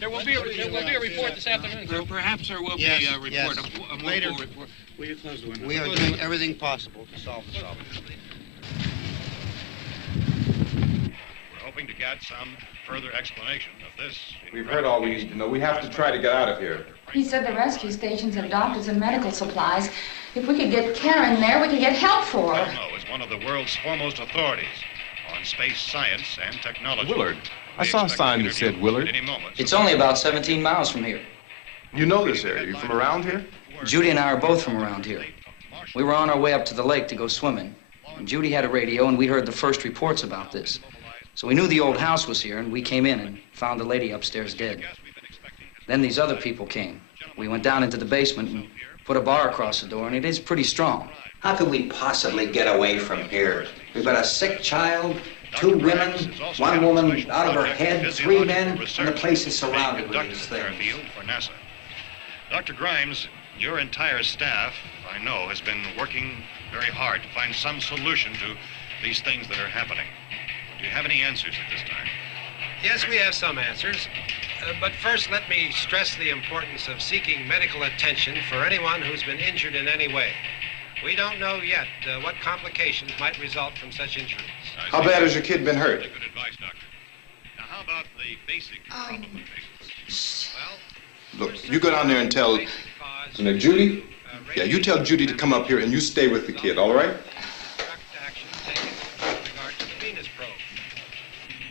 There will be a report this afternoon. Perhaps there will be a report. Yes. A Later. report. Will you close the window? We are doing everything possible to solve the problem. We're hoping to get some further explanation of this. We've heard all we need to know. We have to try to get out of here. He said the rescue stations have doctors and medical supplies. If we could get care in there, we could get help for her. Cosmo is one of the world's foremost authorities on space science and technology. Willard. I saw a sign that said Willard. It's only about 17 miles from here. You know this area. You from around here? Judy and I are both from around here. We were on our way up to the lake to go swimming. And Judy had a radio, and we heard the first reports about this. So we knew the old house was here, and we came in and found the lady upstairs dead. Then these other people came. We went down into the basement and put a bar across the door, and it is pretty strong. How could we possibly get away from here? We've got a sick child, 2 women, 1 woman out of her head, 3 men, and the place is surrounded with these things. For NASA. Dr. Grimes, your entire staff, I know, has been working very hard to find some solution to these things that are happening. Do you have any answers at this time? Yes, we have some answers. But first, let me stress the importance of seeking medical attention for anyone who's been injured in any way. We don't know yet what complications might result from such injuries. How bad has your kid been hurt? Good advice, Doctor. Now, how about the basic Look, you go down there and tell, Judy? Yeah, you tell Judy to come up here and you stay with the kid, all right?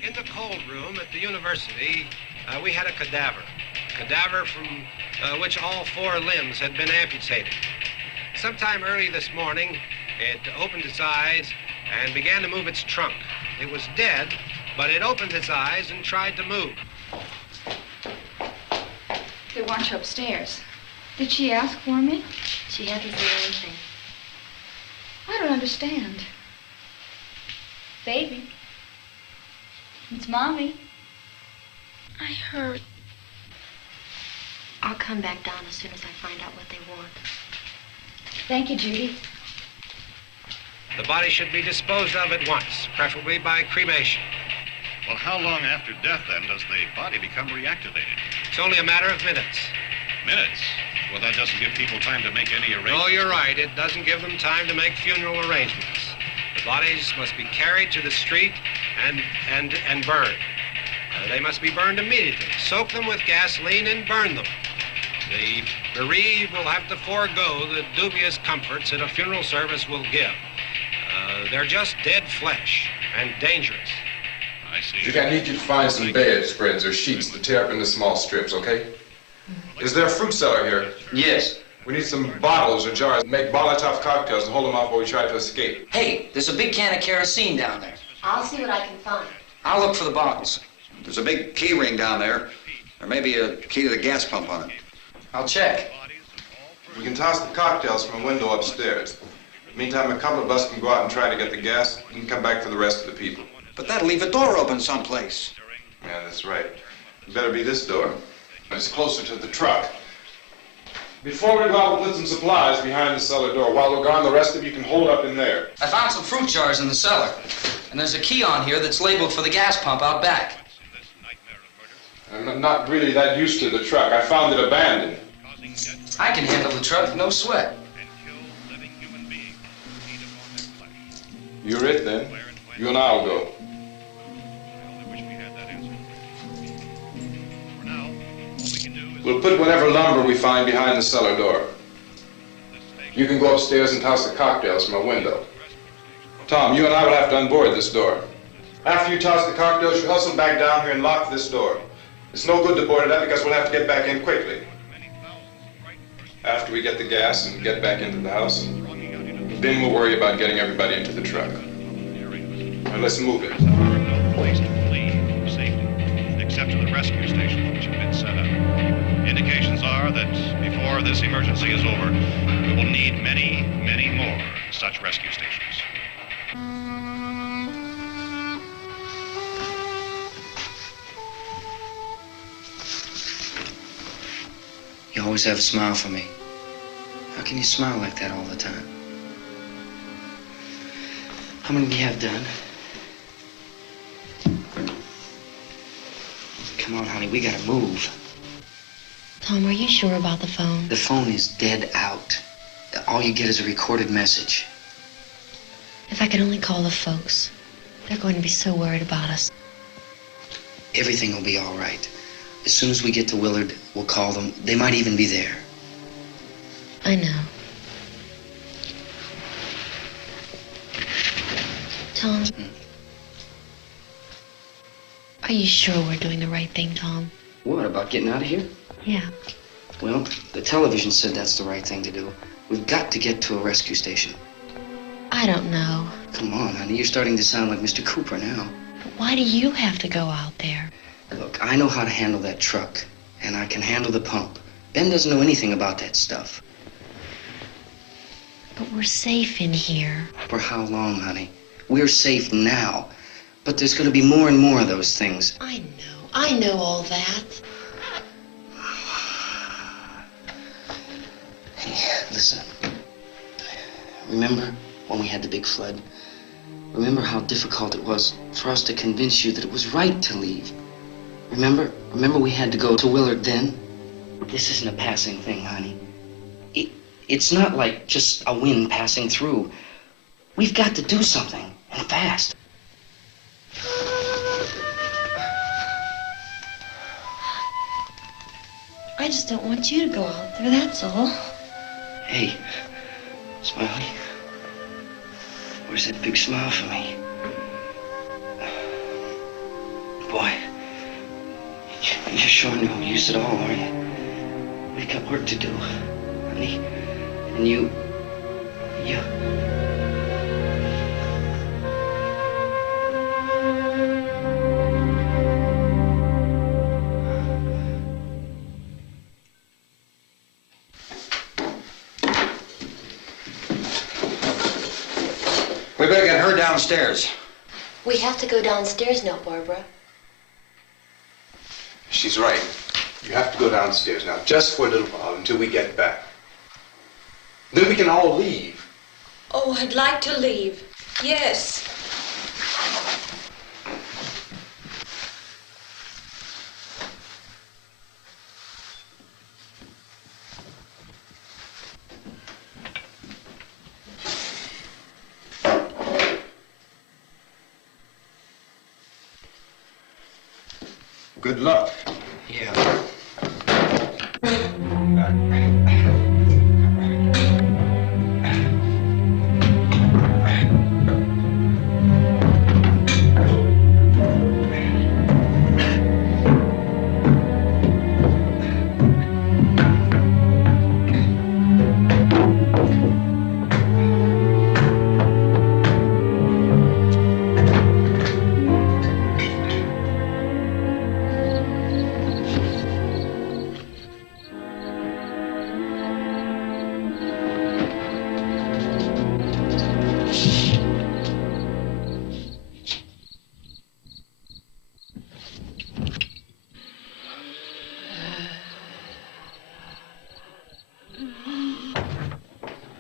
In the cold room at the university, we had a cadaver from which all 4 limbs had been amputated. Sometime early this morning, it opened its eyes and began to move its trunk. It was dead, but it opened its eyes and tried to move. They want you upstairs. Did she ask for me? She hasn't said anything. I don't understand. Baby. It's Mommy. I heard. I'll come back down as soon as I find out what they want. Thank you, Judy. The body should be disposed of at once, preferably by cremation. Well, how long after death, then, does the body become reactivated? It's only a matter of minutes. Minutes? Well, that doesn't give people time to make any arrangements. Oh, you're right. It doesn't give them time to make funeral arrangements. The bodies must be carried to the street and burned. They must be burned immediately. Soak them with gasoline and burn them. The bereaved will have to forego the dubious comforts that a funeral service will give. They're just dead flesh and dangerous. I see. Judy, I need you to find some bedspreads or sheets to tear up into small strips, okay? Is there a fruit cellar here? Yes. We need some bottles or jars. Make Molotov cocktails and hold them off while we try to escape. Hey, there's a big can of kerosene down there. I'll see what I can find. I'll look for the bottles. There's a big key ring down there. There may be a key to the gas pump on it. I'll check. We can toss the cocktails from a window upstairs. Meantime, a couple of us can go out and try to get the gas and come back for the rest of the people. But that'll leave a door open someplace. Yeah, that's right. It better be this door. It's closer to the truck. Before we go out, we'll put some supplies behind the cellar door. While we're gone, the rest of you can hold up in there. I found some fruit jars in the cellar. And there's a key on here that's labeled for the gas pump out back. I'm not really that used to the truck. I found it abandoned. I can handle the truck, no sweat. You're it, then. You and I'll go. We'll put whatever lumber we find behind the cellar door. You can go upstairs and toss the cocktails from a window. Tom, you and I will have to unboard this door. After you toss the cocktails, you hustle back down here and lock this door. It's no good to board it up because we'll have to get back in quickly. After we get the gas and get back into the house, then we'll worry about getting everybody into the truck. Now let's move it. No place to flee for safety, except to the rescue stations which have been set up. Indications are that before this emergency is over, we will need many, many more such rescue stations. You always have a smile for me. How can you smile like that all the time? How many do you have done? Come Come on, honey, we gotta move. Tom, are you sure about the phone? The phone is dead out. All you get is a recorded message. If I could only call the folks. They're going to be so worried about us. Everything will be all right. As soon as we get to Willard, we'll call them. They might even be there. I know. Tom, are you sure we're doing the right thing, Tom? What, about getting out of here? Yeah. Well, the television said that's the right thing to do. We've got to get to a rescue station. I don't know. Come on, honey, you're starting to sound like Mr. Cooper now. But why do you have to go out there? Look, I know how to handle that truck, and I can handle the pump. Ben doesn't know anything about that stuff. But we're safe in here. For how long, honey? We're safe now. But there's going to be more and more of those things. I know all that. Hey, listen. Remember when we had the big flood? Remember how difficult it was for us to convince you that it was right to leave? Remember we had to go to Willard then? This isn't a passing thing, honey. It's not like just a wind passing through. We've got to do something, and fast. I just don't want you to go out there, that's all. Hey, Smiley. Where's that big smile for me? Boy, you're sure no use at all, are you? We've got work to do, honey. And you... We better get her downstairs. We have to go downstairs now, Barbara. She's right. You have to go downstairs now, just for a little while, until we get back. Then we can all leave. Oh, I'd like to leave. Yes. Good luck. Yeah.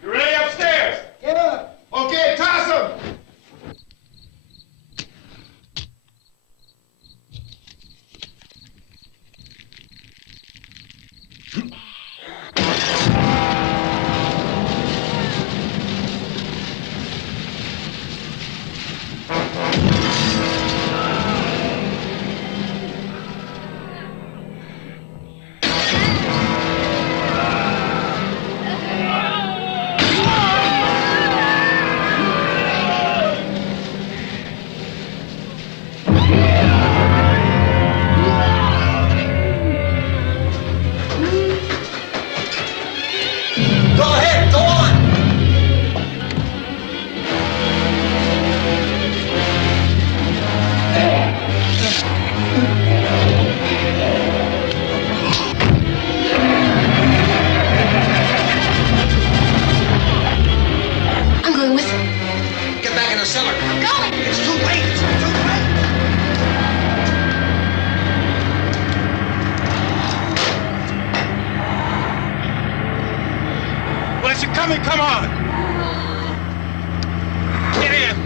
You ready upstairs? Yeah. Okay, toss them. Go ahead, go on. I'm going with him. Get back in the cellar. I'm going. It's too late. It's too late. Unless you're coming, come on. Get in.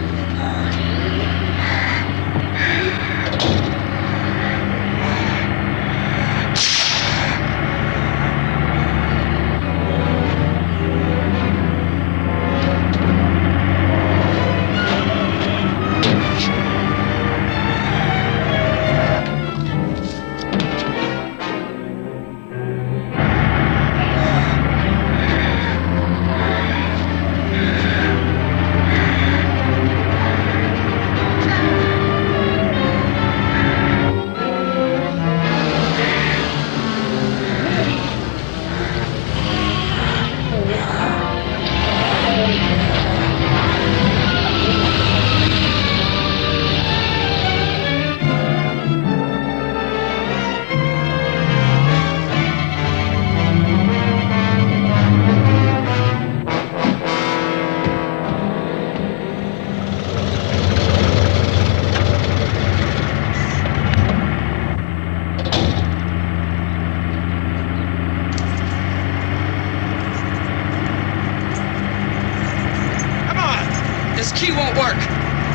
This key won't work.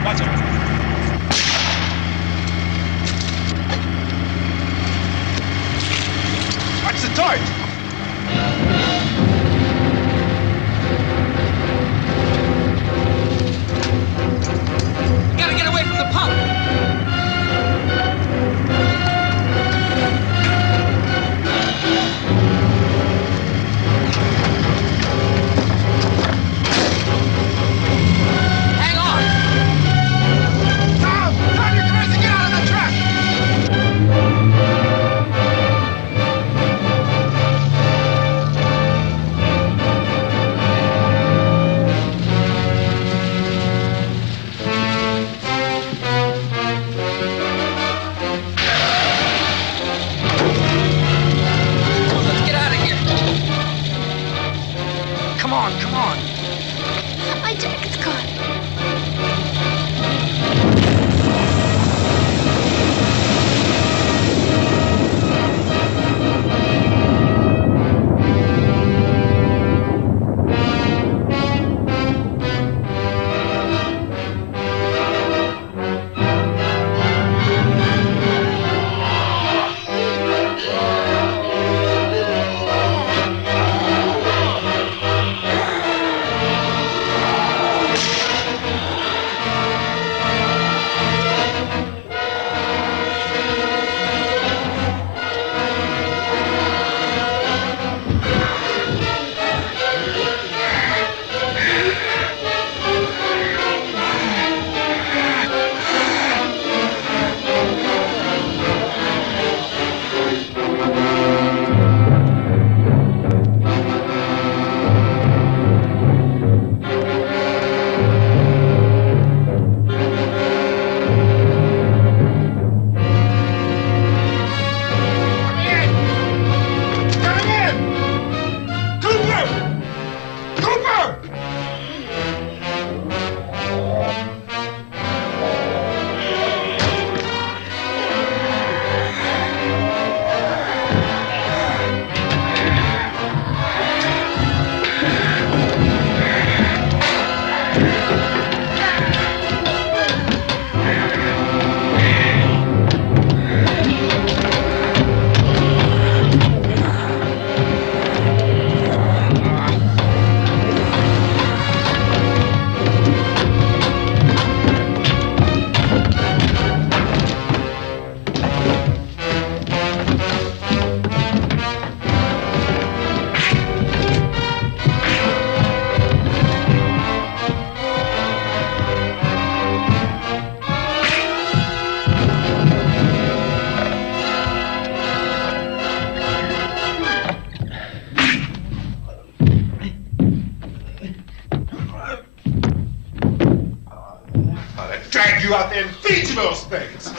What's it? Watch the torch! Gotta get away from the pump. Hang on. Tom! Tom, you're crazy! Get out of the truck! Let's get out of here. Come on, come on. My jacket's gone. Drag you out there and feed you those things!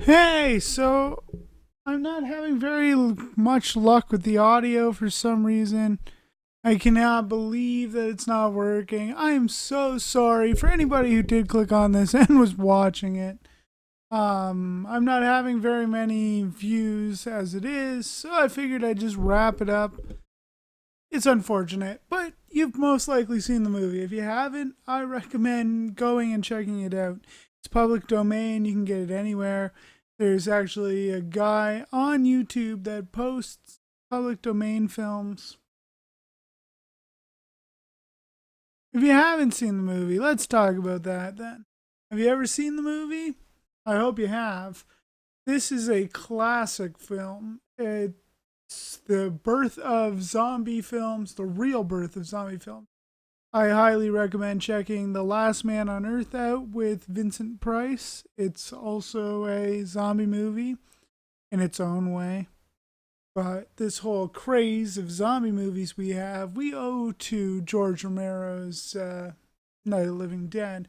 Hey, so I'm not having very much luck with the audio for some reason. I cannot believe that it's not working. I am so sorry for anybody who did click on this and was watching it. I'm not having very many views as it is, so I figured I'd just wrap it up. It's unfortunate, but you've most likely seen the movie. If you haven't, I recommend going and checking it out. It's public domain. You can get it anywhere. There's actually a guy on YouTube that posts public domain films. If you haven't seen the movie, let's talk about that then. Have you ever seen the movie? I hope you have. This is a classic film. It's the birth of zombie films, the real birth of zombie films. I highly recommend checking The Last Man on Earth out with Vincent Price. It's also a zombie movie in its own way. But this whole craze of zombie movies we owe to George Romero's Night of the Living Dead.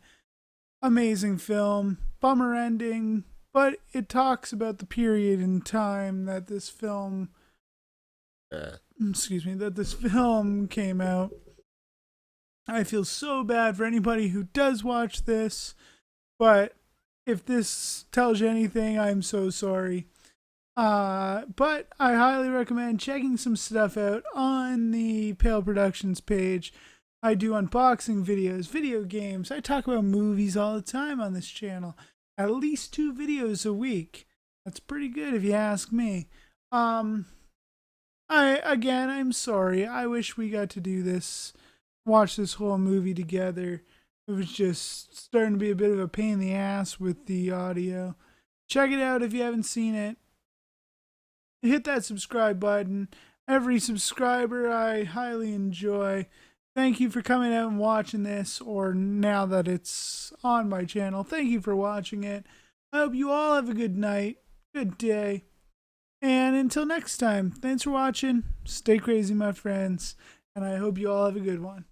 Amazing film, bummer ending, but it talks about the period in time that this film came out. I feel so bad for anybody who does watch this, but if this tells you anything, I'm so sorry. But I highly recommend checking some stuff out on the Pale Productions page. I do unboxing videos, video games. I talk about movies all the time on this channel. At least 2 videos a week. That's pretty good if you ask me. I'm sorry. I wish we got to do this, watch this whole movie together. It was just starting to be a bit of a pain in the ass with the audio. Check it out if you haven't seen it. Hit that subscribe button. Every subscriber I highly enjoy. Thank you for coming out and watching this, or now that it's on my channel, thank you for watching it. I hope you all have a good night, good day, and until next time, thanks for watching. Stay crazy, my friends, and I hope you all have a good one.